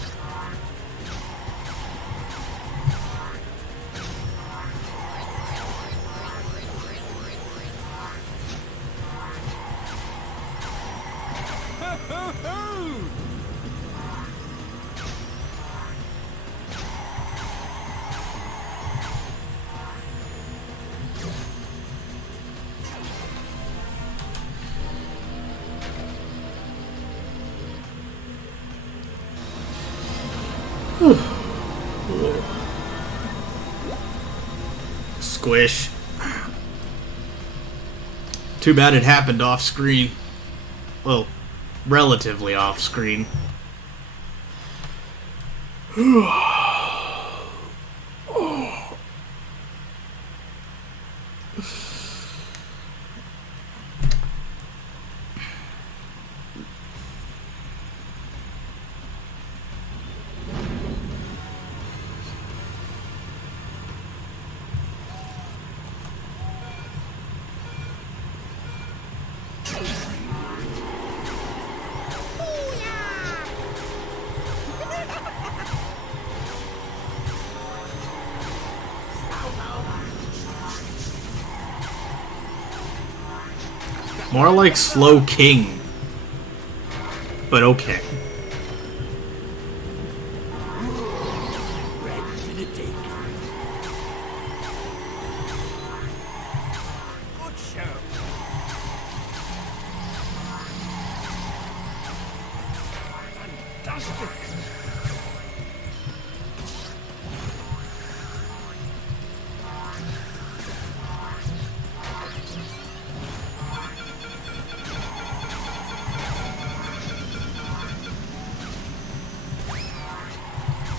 Squish. Too bad it happened off screen. Well, relatively off screen. More like Slow King. But okay. Good show. Fantastic.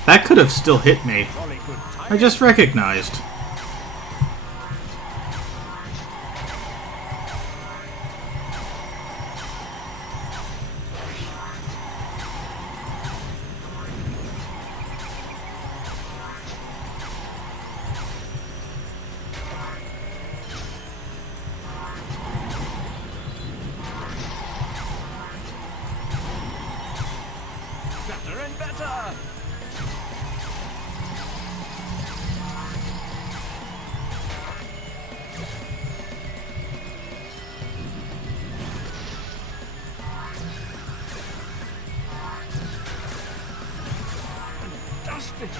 That could have still hit me. Jolly good I time. just recognized. Better and better. Fantastic.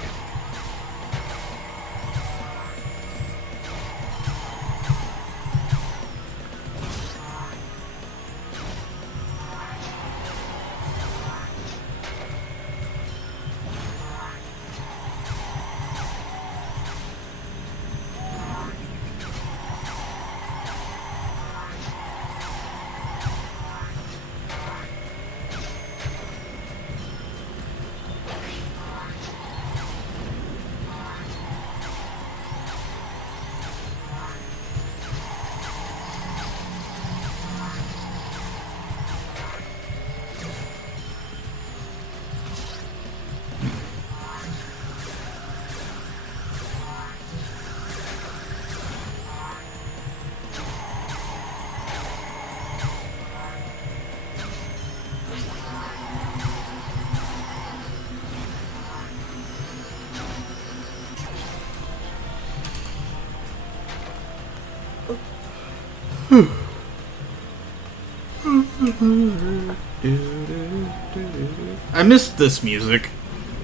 I missed this music.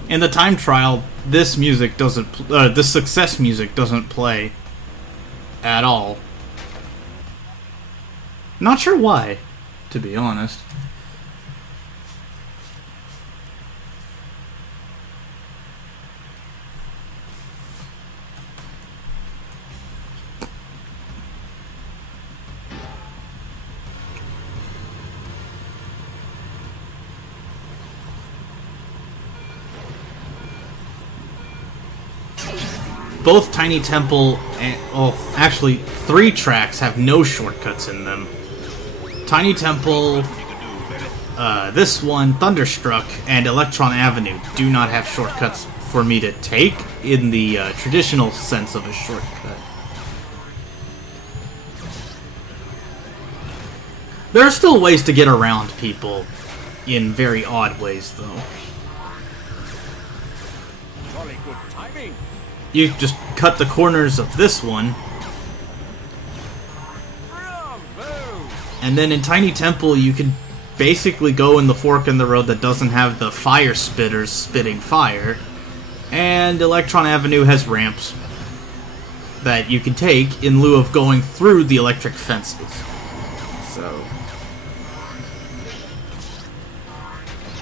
In the time trial, this music doesn't. This success music doesn't play at all. Not sure why, to be honest. Both Tiny Temple and... oh, actually, 3 tracks have no shortcuts in them. Tiny Temple, this one, Thunderstruck, and Electron Avenue do not have shortcuts for me to take in the traditional sense of a shortcut. There are still ways to get around people in very odd ways, though. Jolly good timing. You just cut the corners of this one, Bravo. and then in Tiny Temple you can basically go in the fork in the road that doesn't have the fire spitters spitting fire, and Electron Avenue has ramps that you can take in lieu of going through the electric fences. So...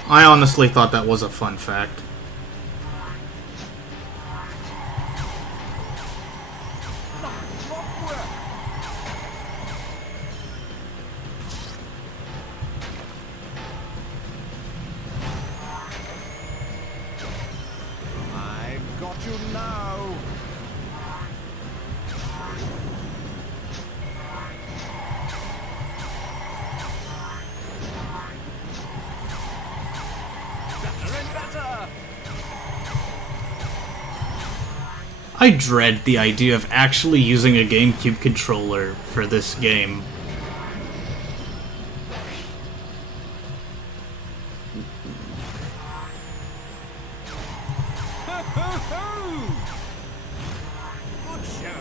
I honestly thought that was a fun fact. you now. Better and better. I dread the idea of actually using a GameCube controller for this game. Good show.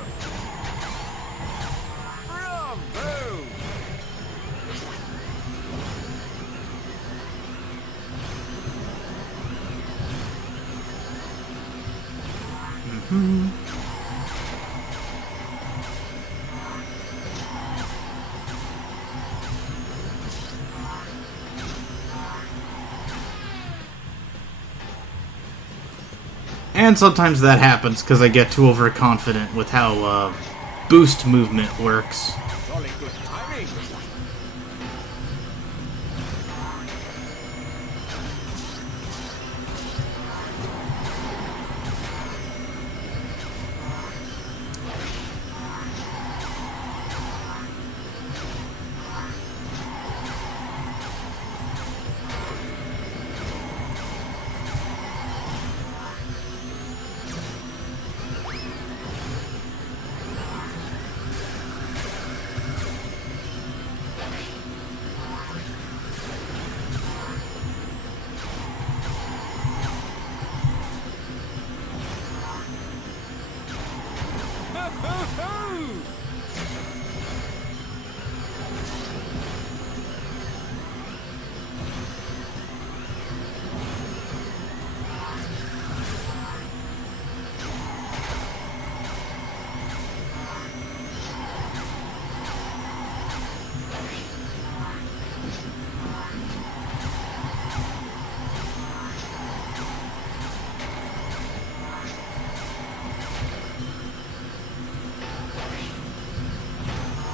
Bravo. And sometimes that happens because I get too overconfident with how boost movement works. Jolly good timing.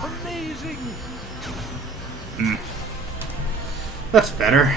Amazing. That's better.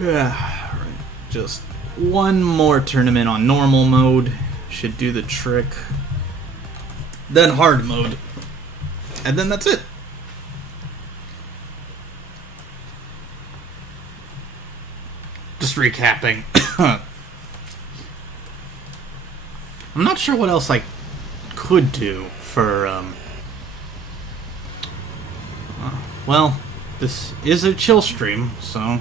Yeah, right. Just one more tournament on normal mode should do the trick. Then hard mode. And then that's it. Just recapping. I'm not sure what else I could do for, well, this is a chill stream, so...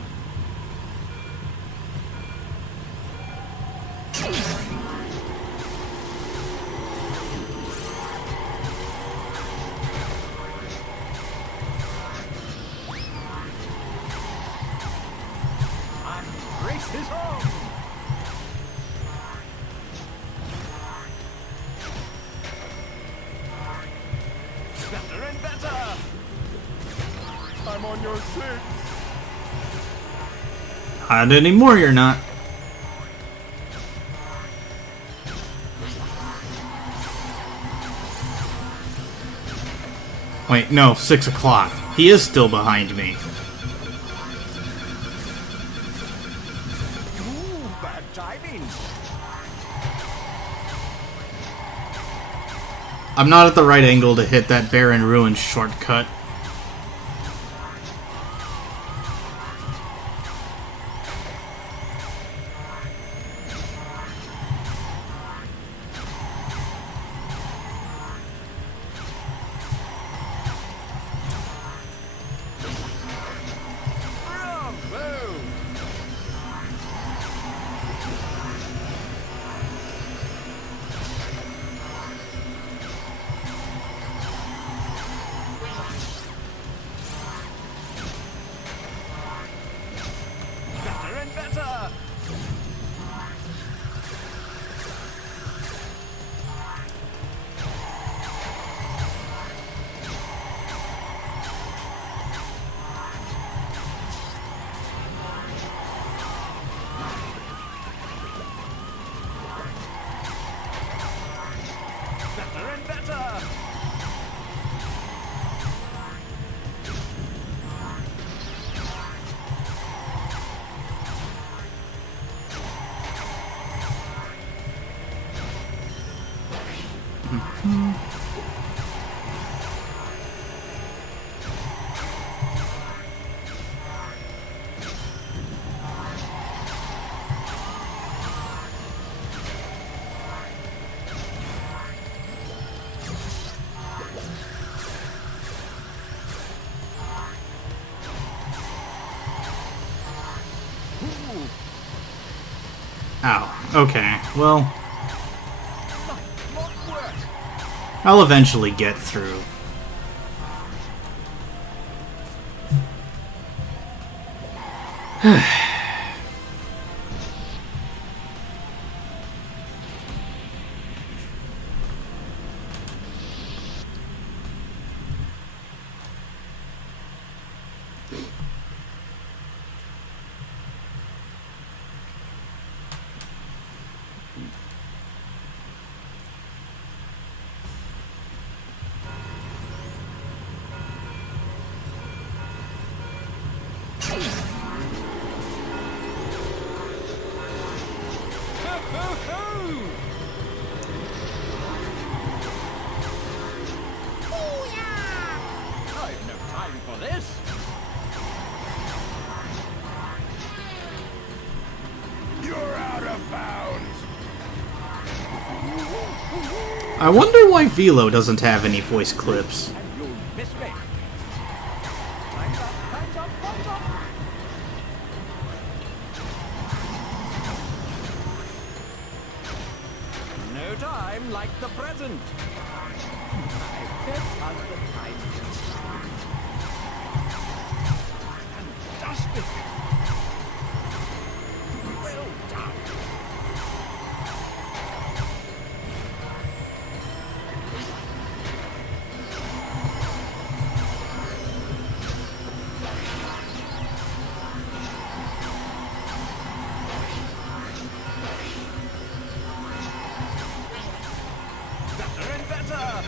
Race is on. Better and better. I'm on your six. Not anymore, you're not. Wait, no, 6 o'clock. He is still behind me. Ooh, bad timing. I'm not at the right angle to hit that Barren Ruin shortcut. Bravo. Okay, well, What work? I'll eventually get through. I've no time for this. You're out of bounds. I wonder why Velo doesn't have any voice clips. And you'll miss me. Time's up, time's up, time's up. No time like the present. I bet has the time. Fantastic. Well done. Better and better.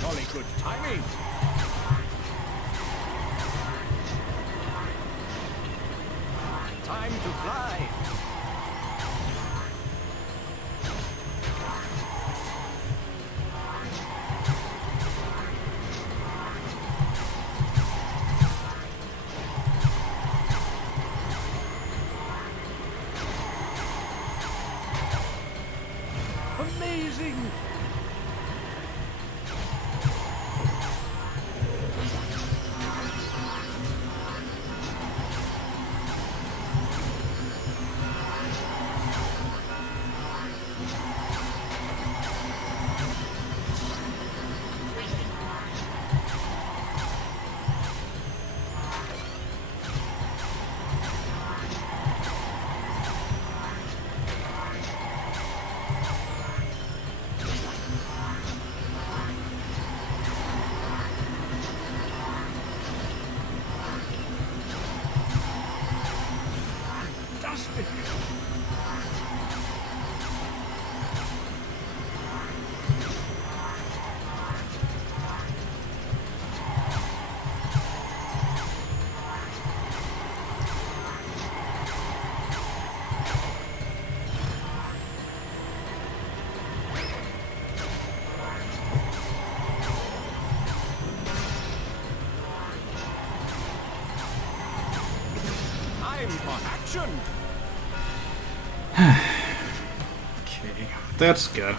Jolly good timing. Time to fly. Amazing. Fantastic. Time for action. Okay, that's good.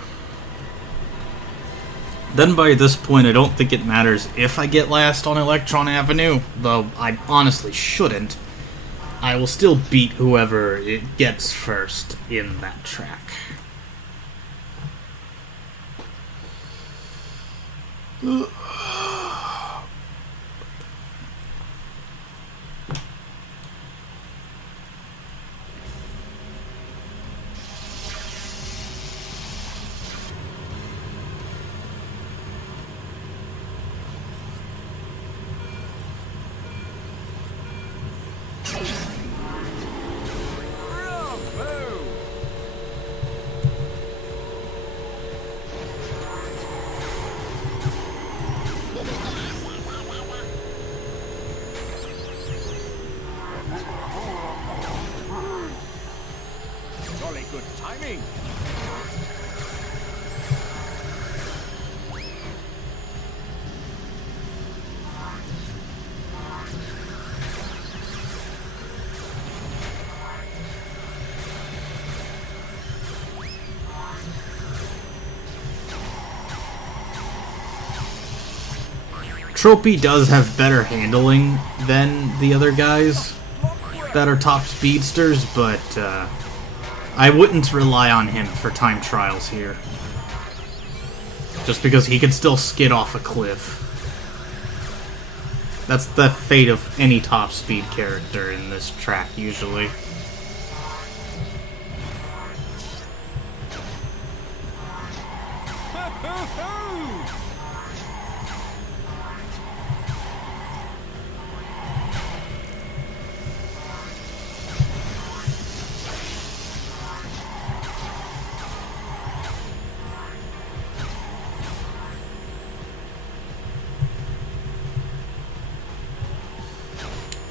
Then by this point, I don't think it matters if I get last on Electron Avenue, though I honestly shouldn't. I will still beat whoever it gets first in that track. Bravo. Tropy does have better handling than the other guys that are top speedsters, but I wouldn't rely on him for time trials here. Just because he can still skid off a cliff. That's the fate of any top speed character in this track, usually.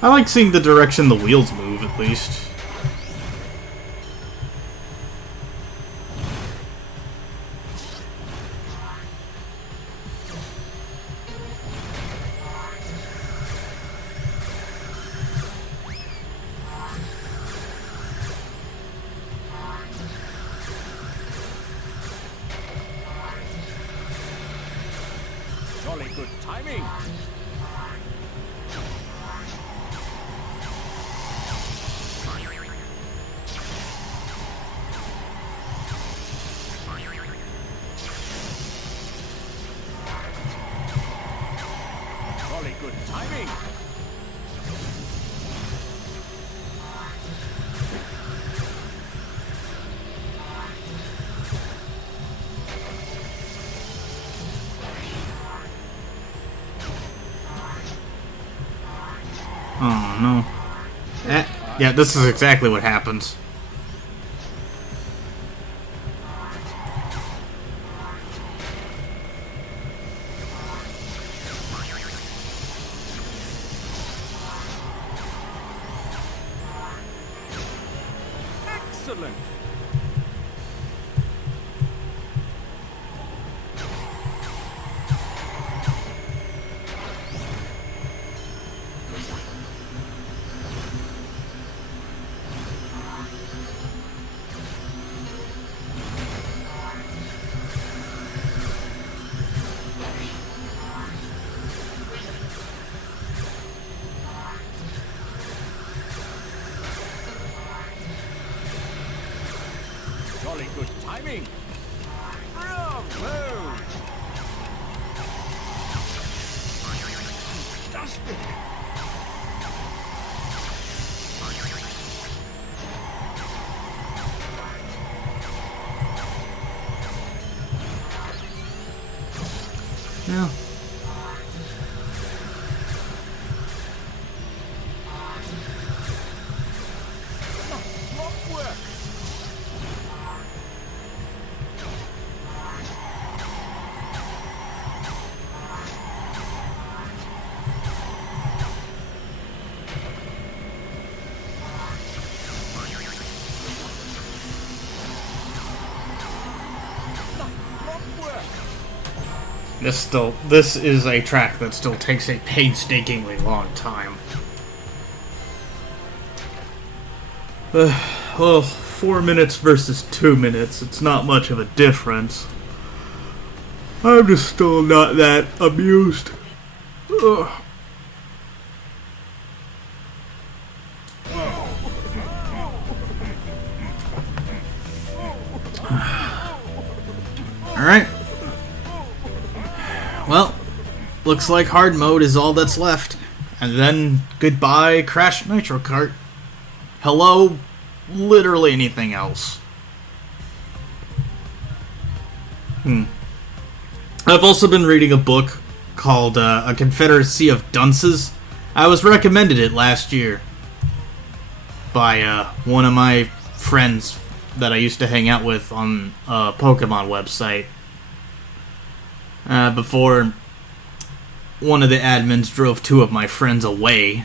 I like seeing the direction the wheels move, at least. Jolly good timing. Jolly good timing. Oh no. Yeah, this is exactly what happens. Excellent. Jolly good timing. Bravo! Fantastic. Yeah. Clockwork. Clockwork. This is a track that still takes a painstakingly long time. Well, 4 minutes versus 2 minutes, it's not much of a difference. I'm just still not that amused. Ugh. Alright. Well, looks like hard mode is all that's left. And then, goodbye, Crash Nitro Kart. Hello, literally anything else. I've also been reading a book called A Confederacy of Dunces. I was recommended it last year by one of my friends that I used to hang out with on a Pokemon website. Before one of the admins drove 2 of my friends away.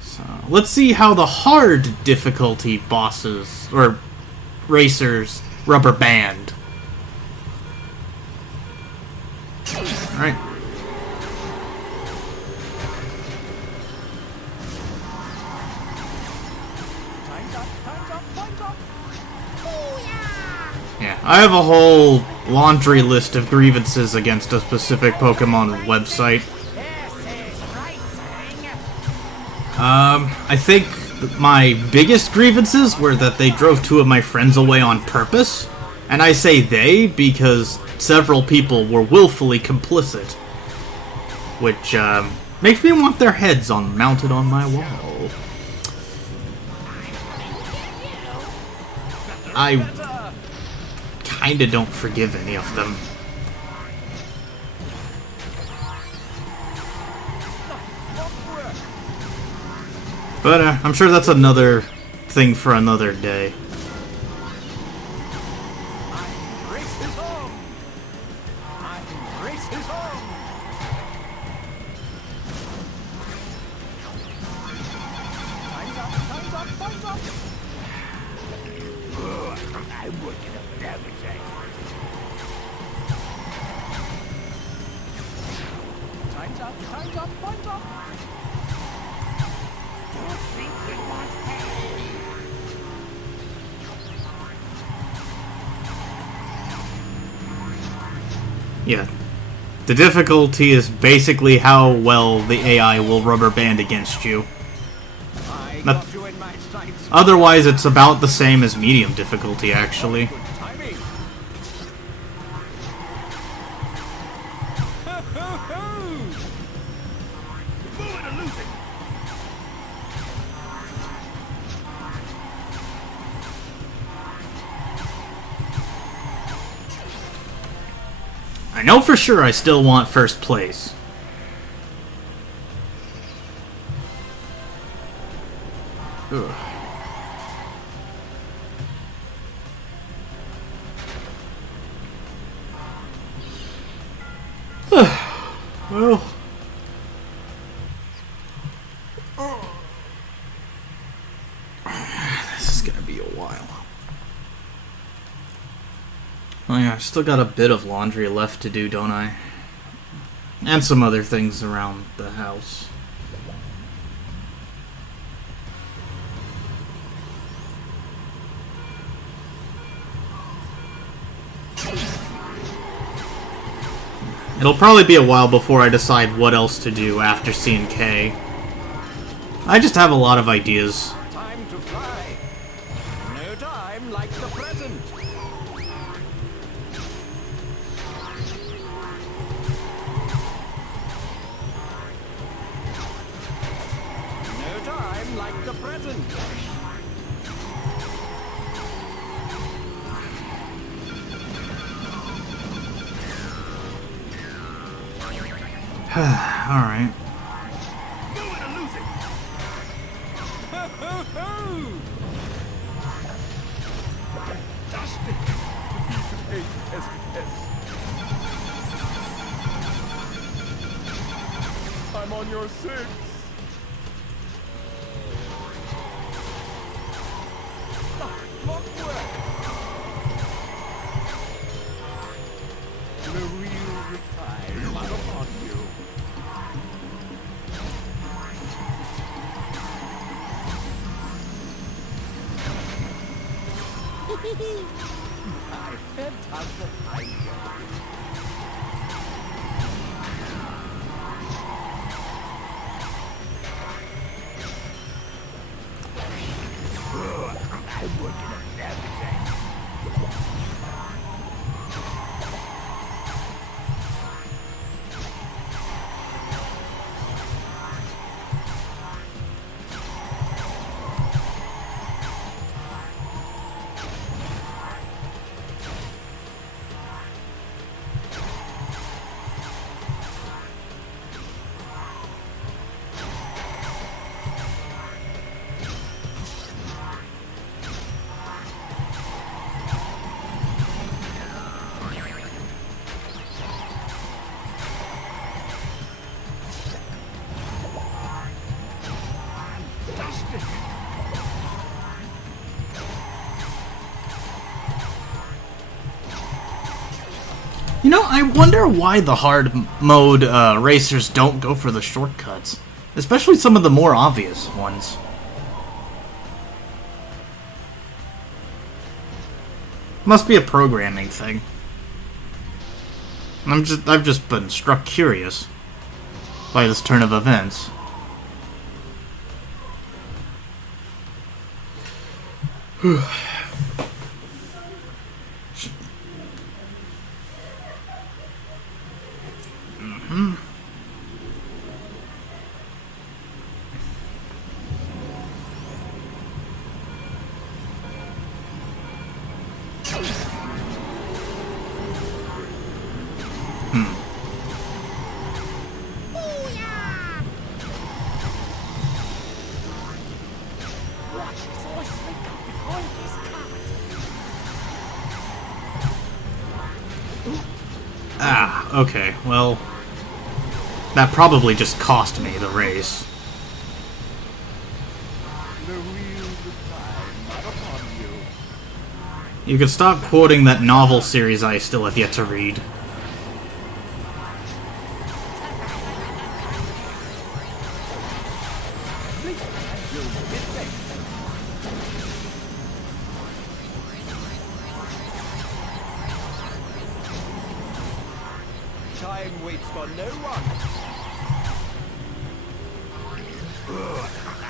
So, let's see how the hard difficulty bosses, or racers, rubber band. Alright. Time's up, time's up, time's up. Yeah, I have a whole laundry list of grievances against a specific Pokemon website. I think my biggest grievances were that they drove two of my friends away on purpose. And I say they because several people were willfully complicit. Which, makes me want their heads mounted on my wall. I kinda don't forgive any of them. But I'm sure that's another thing for another day. Yeah. The difficulty is basically how well the AI will rubber band against you. Otherwise, it's about the same as medium difficulty, actually. I know for sure I still want first place. Ugh. Well... this is gonna be a while. Oh yeah, I've still got a bit of laundry left to do, don't I? And some other things around the house. It'll probably be a while before I decide what else to do after seeing K. I just have a lot of ideas. Time to fly. No time like the present. No time like the present. Alright. I'm on your six. Clockwork. The real reptile is upon you. My head has the tiger. I'm working on everything. You know, I wonder why the hard mode racers don't go for the shortcuts. Especially some of the more obvious ones. Must be a programming thing. I've just been struck curious by this turn of events. Ah, okay, well, that probably just cost me the race. The wheels of time are upon you. You could stop quoting that novel series I still have yet to read. Time waits for no one.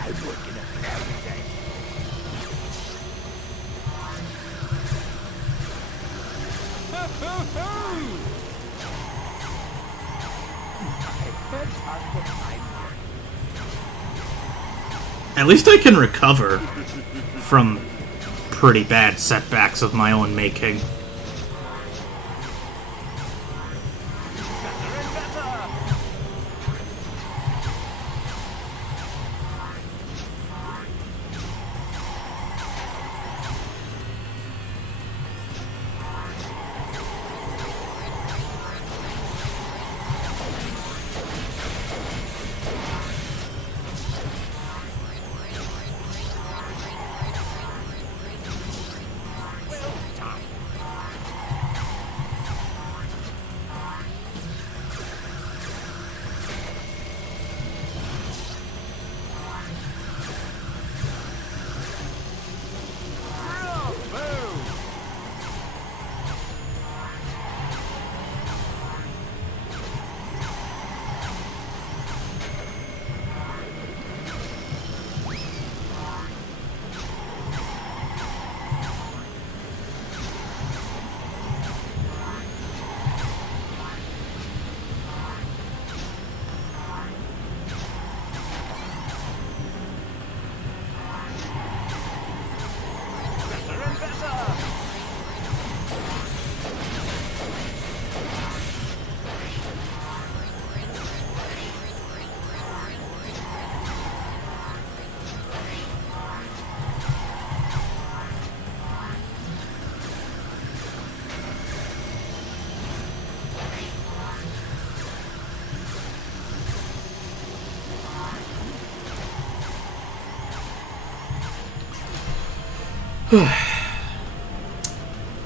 I'm working at everything. Ho, ho, ho! I bet I've got time. At least I can recover from pretty bad setbacks of my own making.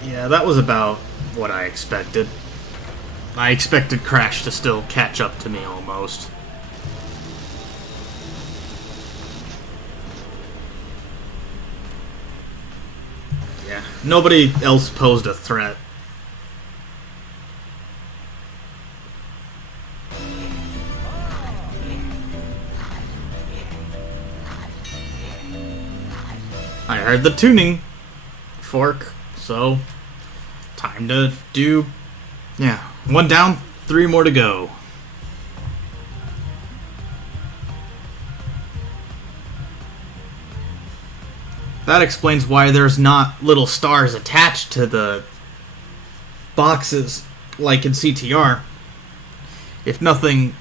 Yeah, that was about what I expected. I expected Crash to still catch up to me almost. Yeah, nobody else posed a threat. I heard the tuning fork, so time to do, yeah, 1 down, 3 more to go. That explains why there's not little stars attached to the boxes like in CTR. If nothing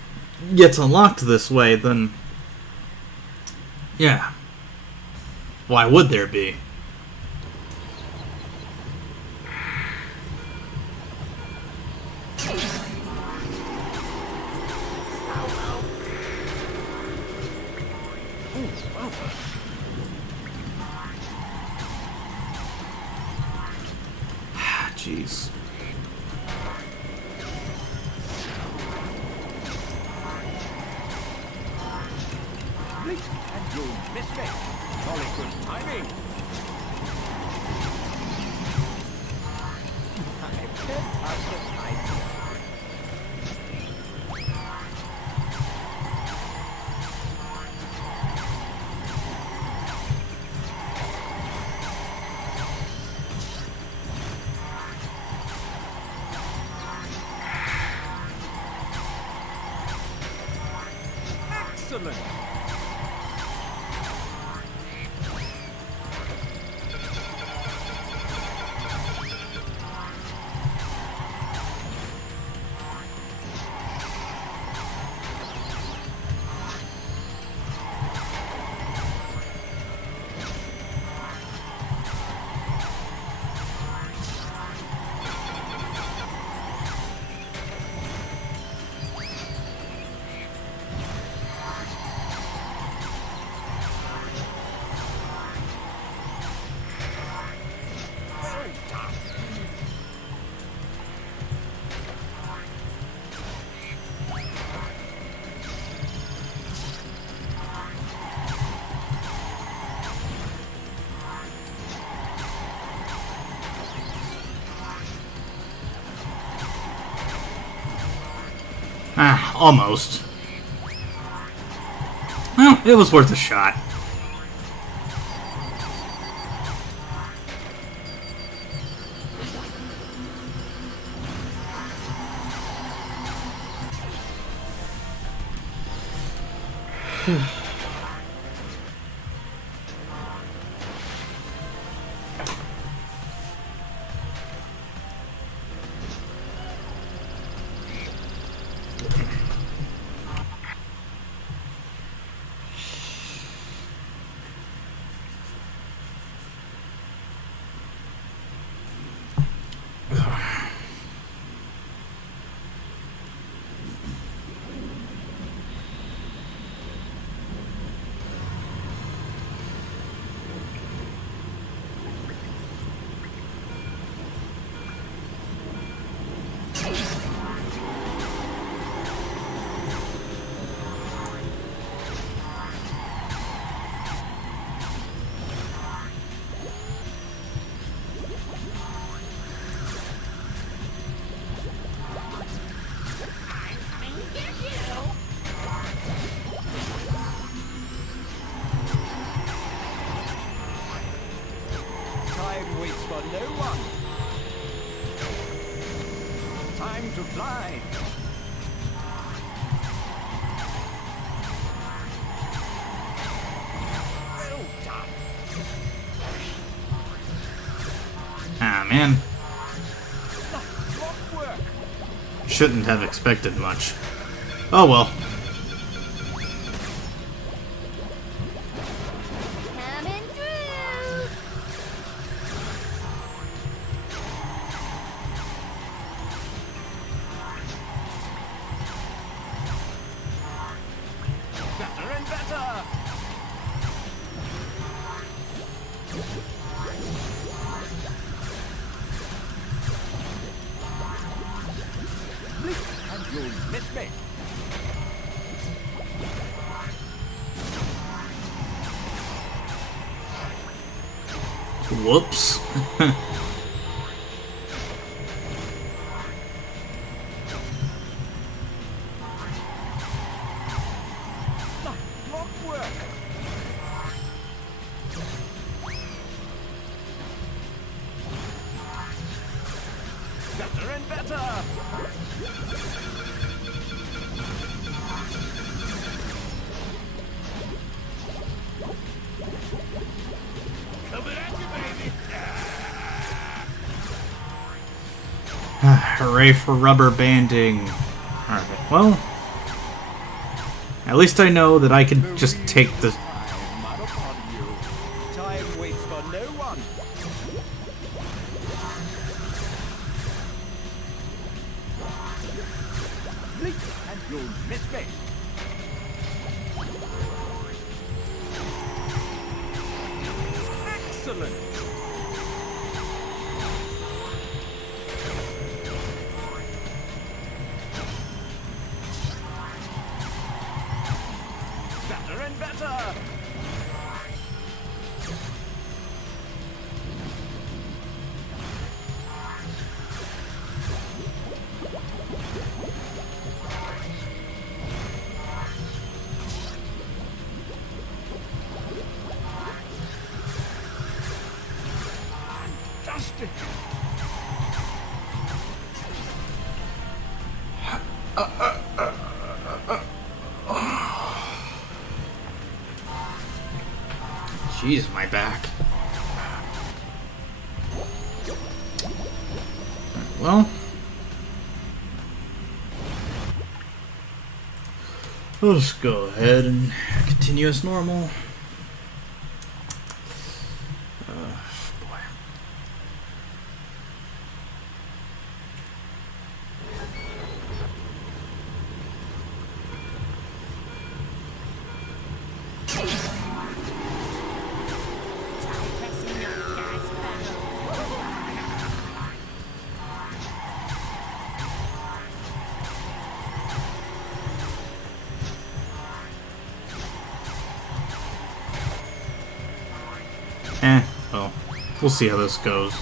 gets unlocked this way, then yeah. Why would there be? Jeez. Blink and you'll miss me. Jolly good timing. I bet I've got time. Excellent. Ah, almost. Well, it was worth a shot. Time waits for no one. Time to fly. Well done. Ah, man. Clockwork. Shouldn't have expected much. Oh well. Coming through. Better and better. Blink and you'll miss me. Whoops. Clockwork. Better and better. Coming at you, baby. Hooray for rubber banding. Alright, well. At least I know that I can just take the... I'm out upon you. Time waits for no one. Blink and you'll miss me. Excellent. Better and better. Fantastic. Jeez, my back. Well, I'll just go ahead and continue as normal. Boy. Pressing your gas pedal. Well, we'll see how this goes.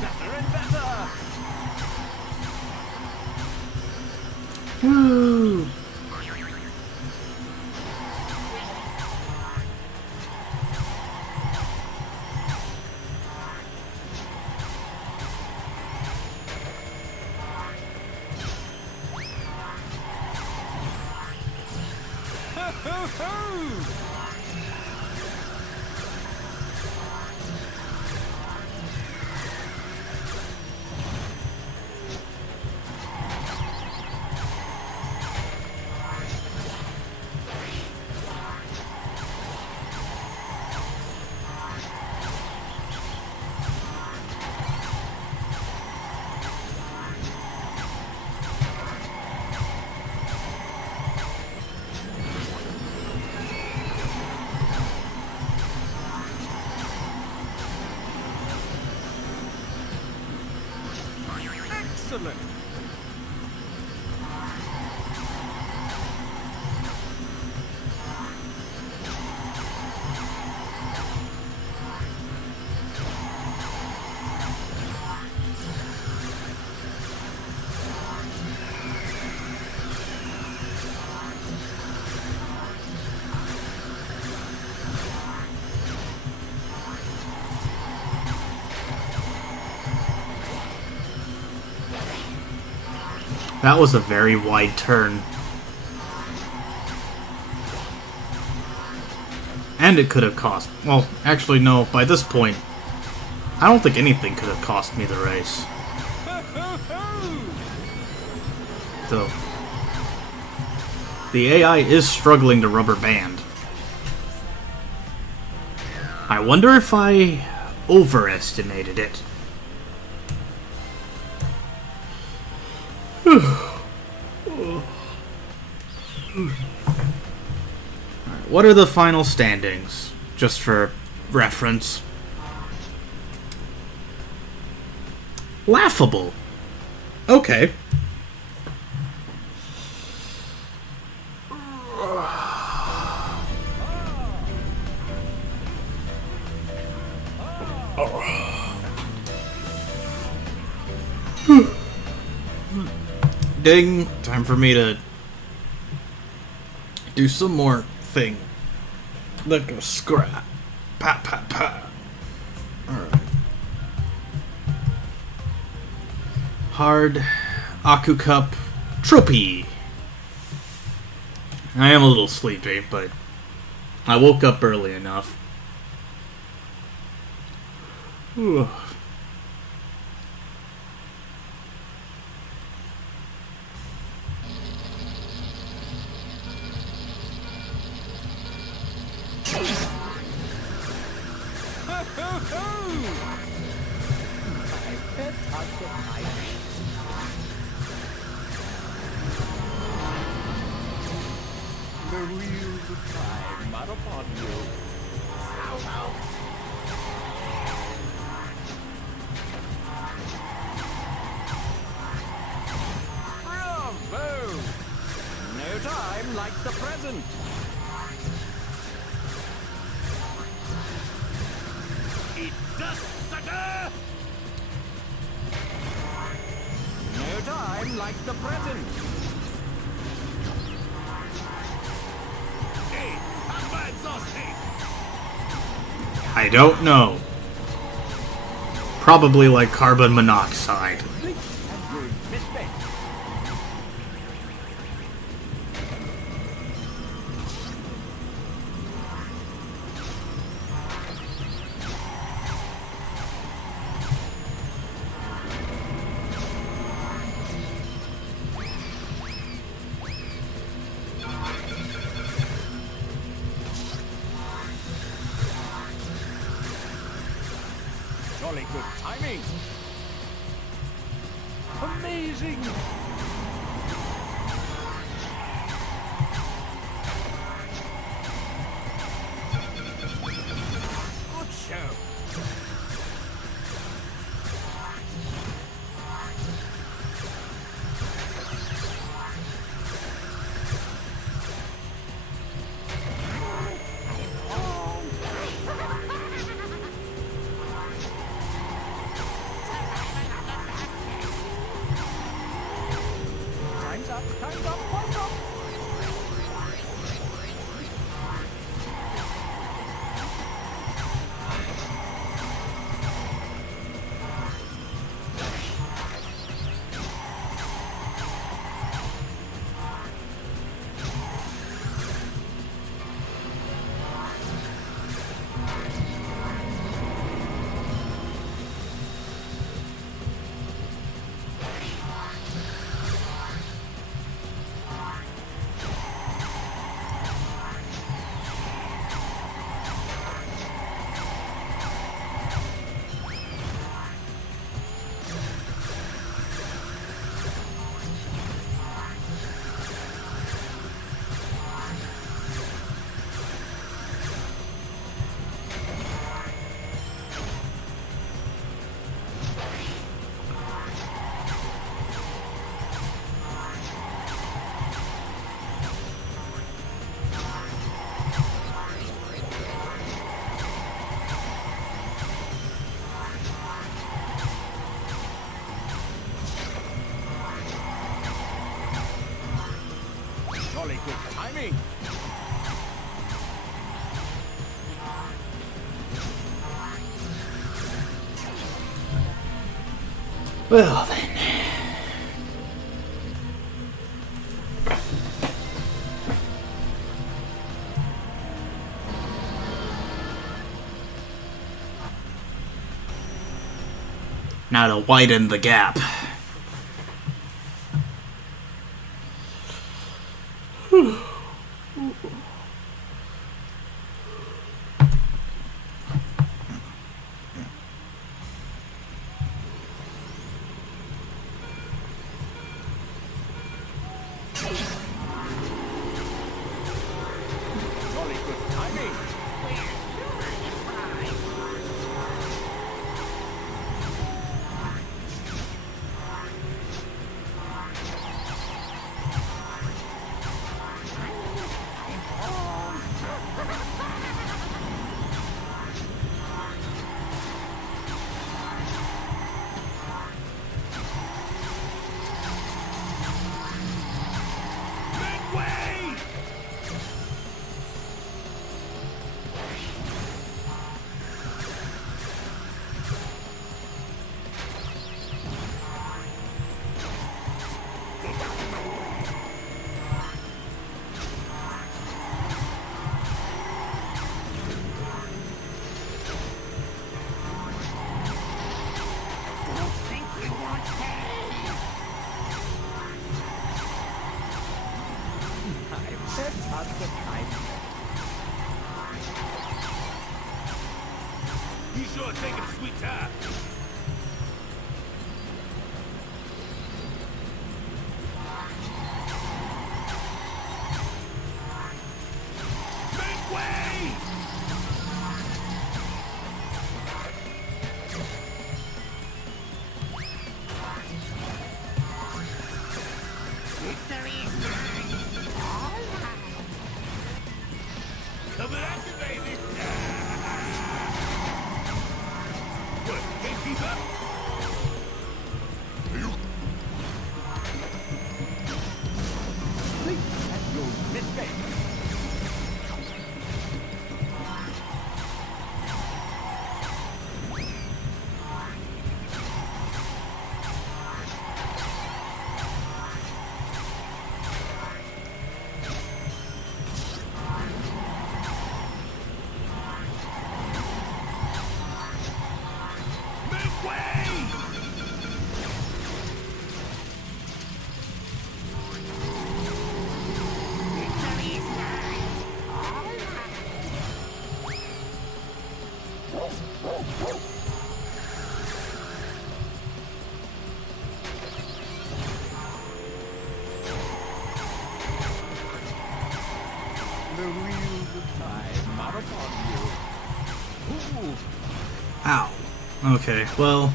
Better and better. Woo! Excellent. That was a very wide turn. And it could have cost... Well, actually, no. By this point, I don't think anything could have cost me the race. So, the AI is struggling to rubber band. I wonder if I overestimated it. What are the final standings? Just for reference. Laughable. Okay. Ding. Time for me to do some more thing. Like a scrap. Pa pa pa. Alright. Hard. Aku Cup. Tropy. I am a little sleepy, but I woke up early enough. Whew. The wheels of time are upon you. Bravo! No like the present. Eat dust, sucker! No time like the present. Hey, how's my exhaust taste? I don't know. Probably like carbon monoxide. Blink and you'll miss me. Jolly good timing. Amazing. Good show. Time's up, time's up, time's up. Jolly good timing. Well then. Now to widen the gap. Jolly good timing. Midway! Don't think we won't pay. I've said tons of times. You sure taking a sweet time. Make way! Victory is mine. All right. upon you. Ooh. Ow. Okay, well,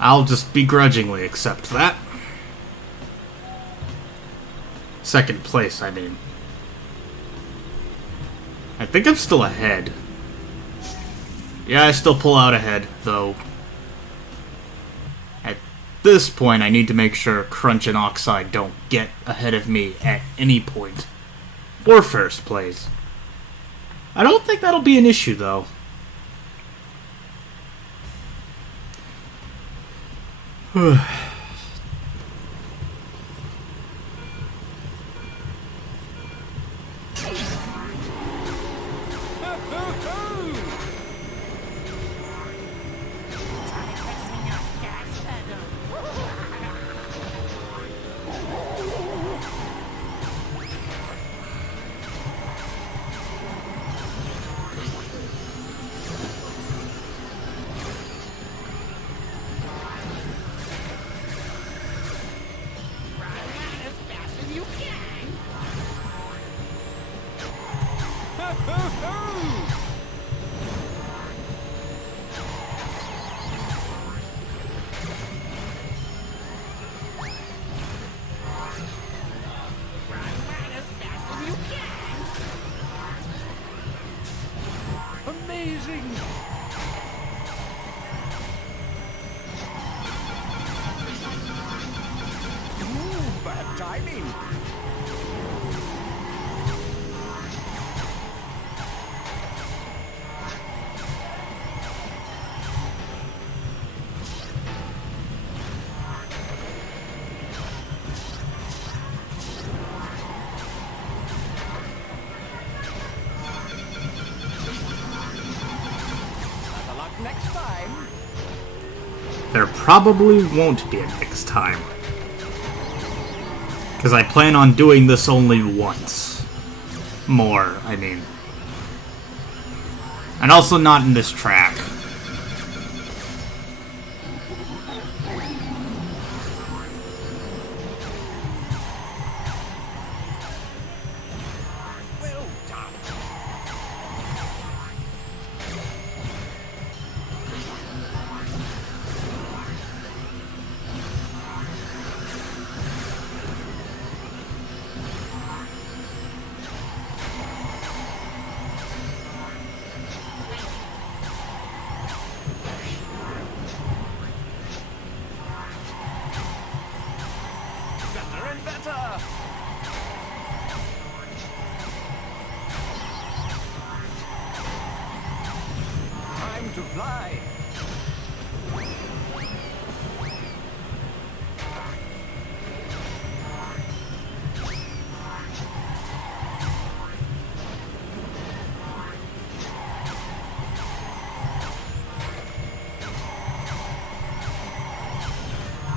I'll just begrudgingly accept that. Second place, I mean. I think I'm still ahead. Yeah, I still pull out ahead, though. At this point, I need to make sure Crunch and Oxide don't get ahead of me at any point. For first place. I don't think that'll be an issue, though. Pressing up gas pedal. Run as fast as you can. Run as fast as you can. Amazing! Ooh, bad timing! Better luck next time! There probably won't be a next time. Because I plan on doing this only once. More, I mean. And also not in this track. Well done! Better and better! Time to fly!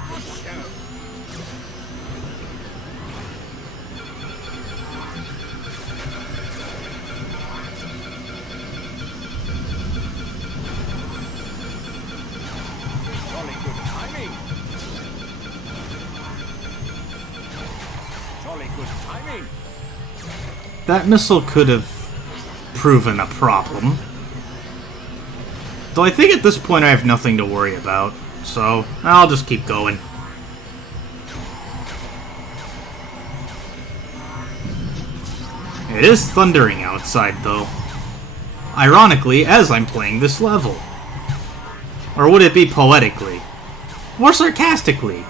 Good show! Jolly good timing! Jolly good timing! That missile could have proven a problem. Though I think at this point I have nothing to worry about, so I'll just keep going. It is thundering outside, though. Ironically, as I'm playing this level. Or would it be poetically? Or sarcastically?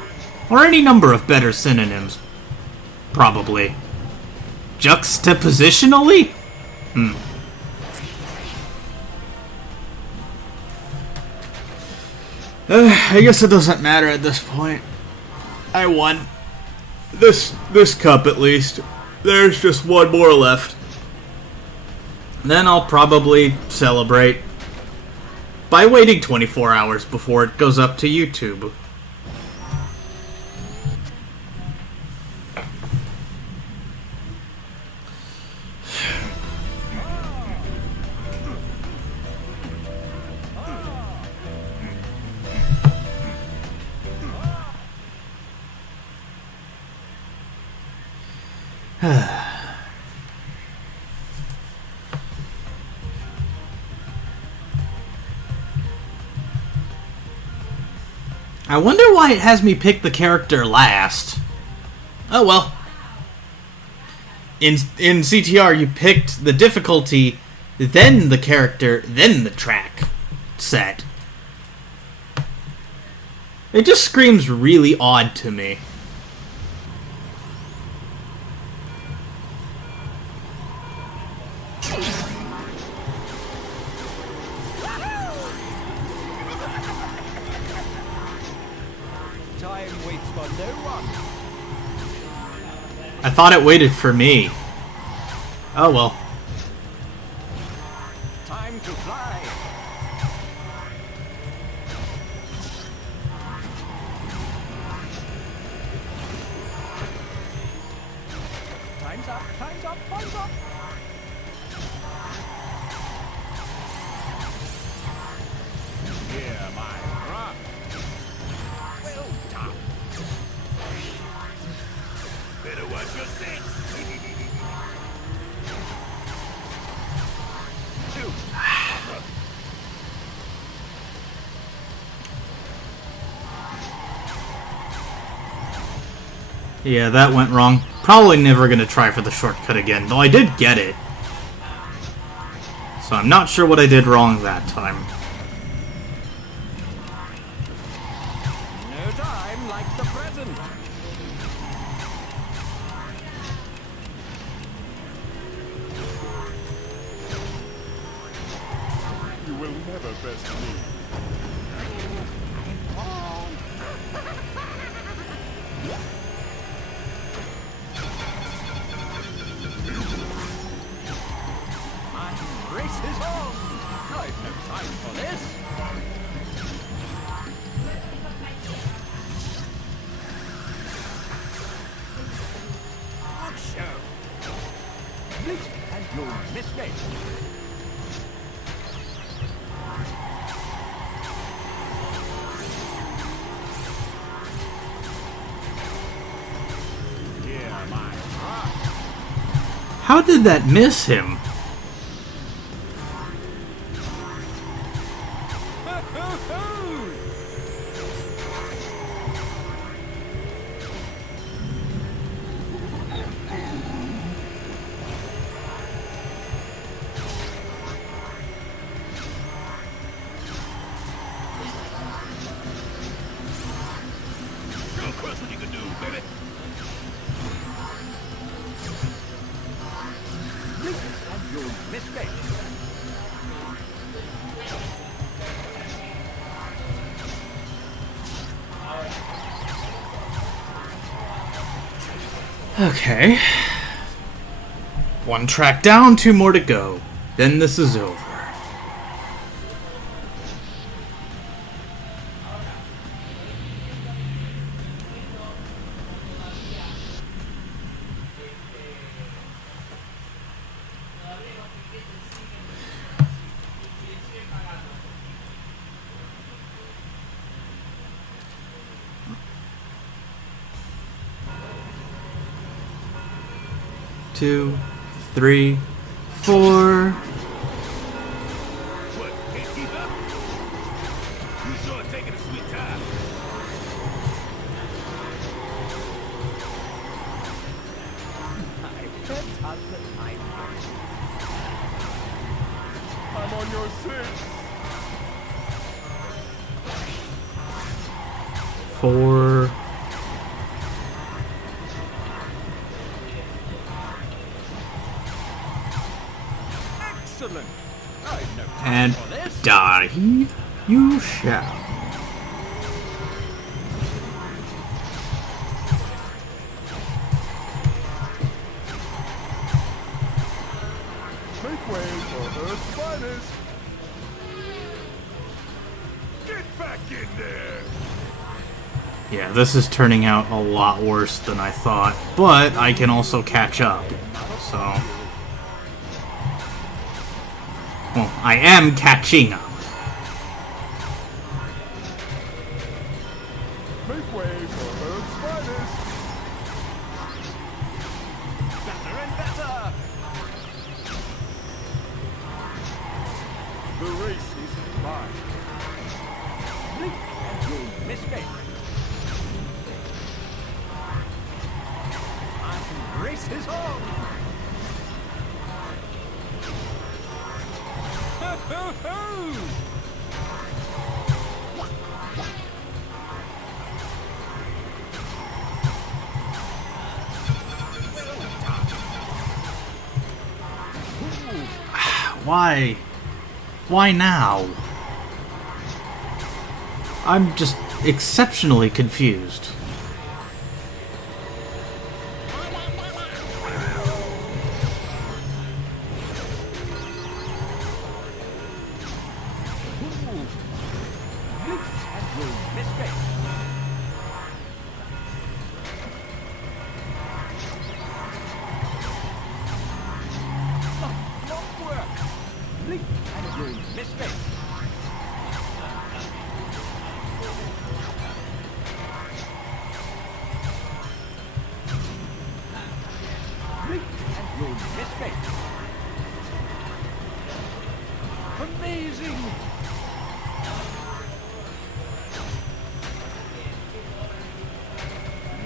Or any number of better synonyms? Probably. Juxtapositionally? I guess it doesn't matter at this point. I won. This cup, at least. There's just one more left. Then I'll probably celebrate by waiting 24 hours before it goes up to YouTube. I wonder why it has me pick the character last. Oh well. In CTR, you picked the difficulty, then the character, then the track set. It just screams really odd to me. Time waits for no one. I thought it waited for me. Oh well. Time to fly. Time's up, time's up, time's up. Hear my run. Well done. Better watch your six. Yeah, that went wrong. Probably never gonna try for the shortcut again, though I did get it. So I'm not sure what I did wrong that time. No time like the present. You will never best me. My race is on. I've no time for this. Good show. Blink and you'll miss me. Hear my run. How did that miss him? Crush what you can do, baby. And you'll miss me. Okay. One track down, two more to go. Then this is over. Two, three, four. What? Can't keep up? You sure taking a sweet time? I've done the time. I'm on your six. Four. Excellent. I've no time And for this. die you shall. Make way for Earth's finest. Get back in there. Yeah, this is turning out a lot worse than I thought, but I can also catch up, so... Well, I am catching up. Make way for Earth's finest. Better and better. The race is mine. Blink and you'll miss me. on! Ho, ho, ho! Why? Why now? I'm just exceptionally confused. Amazing!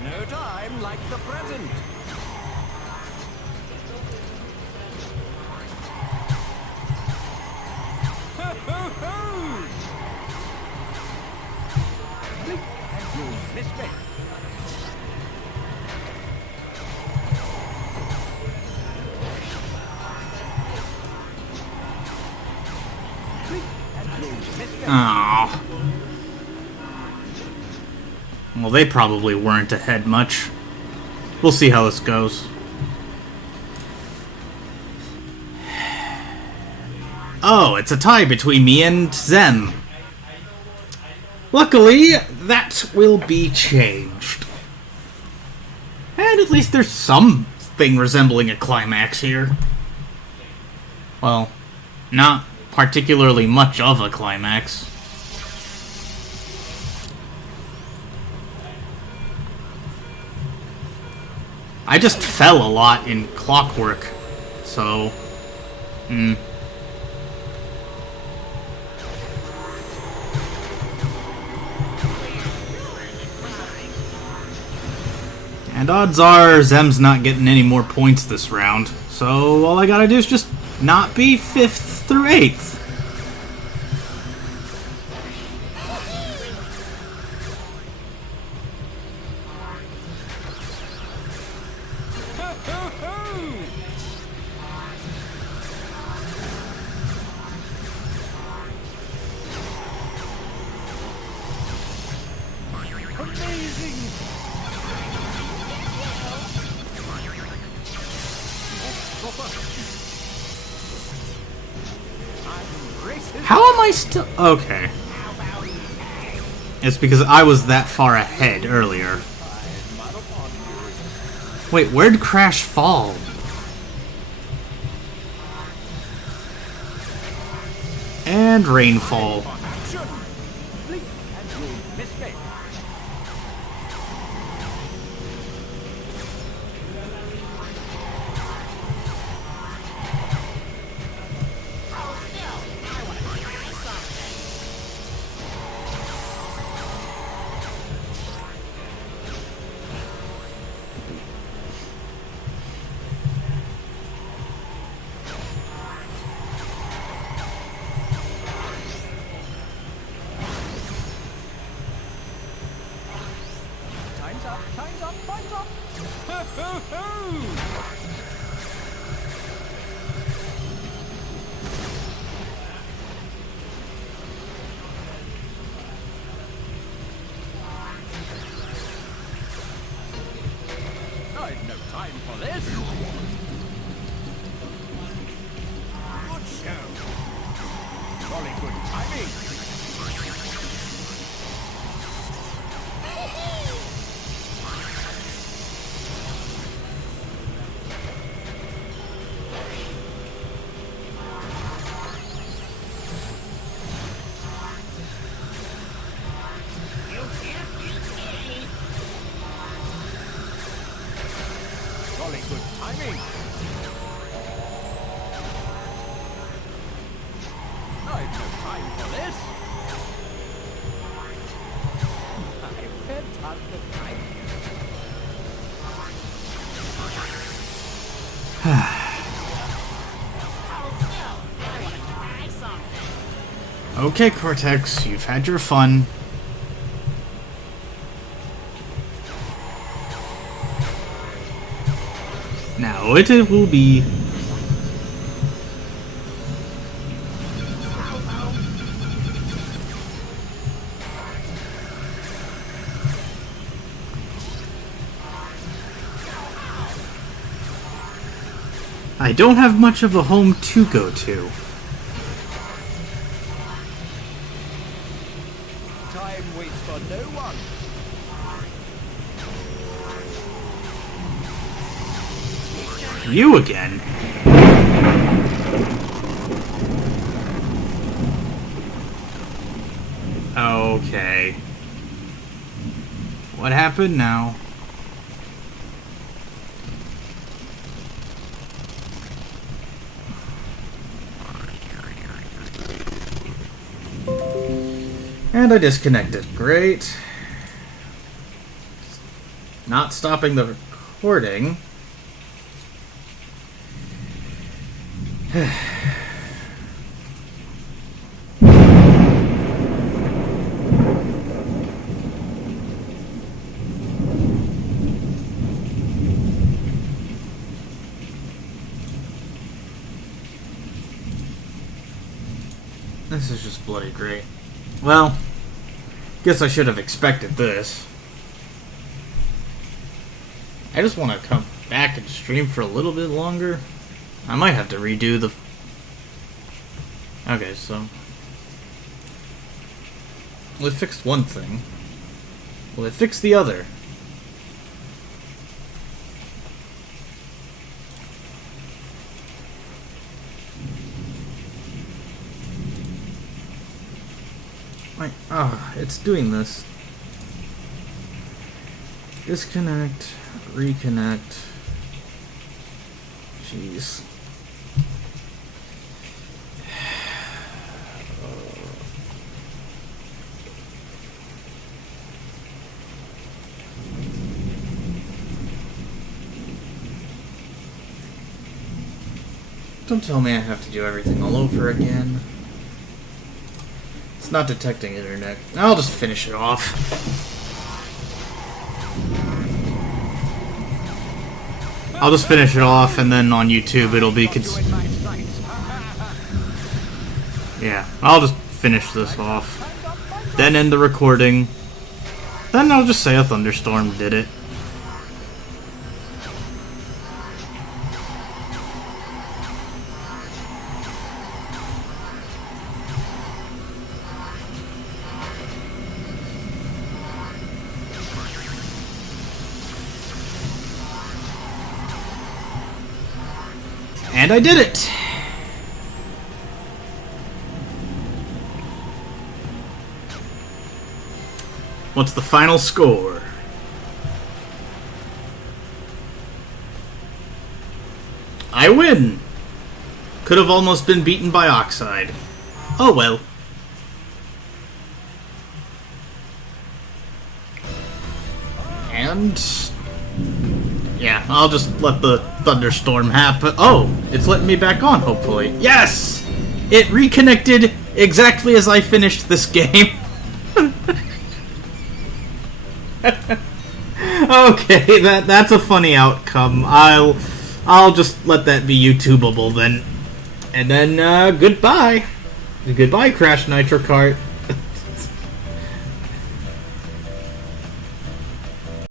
No time like the present. Ho, ho, ho! Blink and you'll miss me. Blink and you'll miss me. Oh. Well, they probably weren't ahead much. We'll see how this goes. Oh, it's a tie between me and Zem. Luckily, that will be changed. And at least there's something resembling a climax here. Well, not particularly much of a climax. I just fell a lot in Clockwork, so... And odds are Zem's not getting any more points this round, so all I gotta do is just not be 5th through 8th. How am I still... Okay. It's because I was that far ahead earlier. Wait, where'd Crash fall? And Rainfall. Time's up! Ho, ho, ho! I've no time for this! Good show! Jolly good timing! Jolly good timing! I've no time for this! I can't touch the time. Okay, Cortex, you've had your fun. Now it will be... I don't have much of a home to go to. Time waits for no one. You again? Okay. What happened now? And I disconnected. Great. Not stopping the recording. This is just bloody great. Well, guess I should have expected this. I just want to come back and stream for a little bit longer. I might have to redo the... Okay, so... Well, it fixed one thing. Well, it fixed the other. It's doing this. Disconnect, reconnect. Jeez. Don't tell me I have to do everything all over again. It's not detecting internet. I'll just finish it off. I'll just finish it off, and then on YouTube it'll be yeah, I'll just finish this off. Then end the recording. Then I'll just say a thunderstorm did it. And I did it! What's the final score? I win! Could have almost been beaten by Oxide. Oh well. And... yeah, I'll just let the thunderstorm happen. Oh, it's letting me back on, hopefully. Yes! It reconnected exactly as I finished this game. Okay, that's a funny outcome. I'll just let that be YouTubeable then. And then, goodbye. Goodbye, Crash Nitro Kart.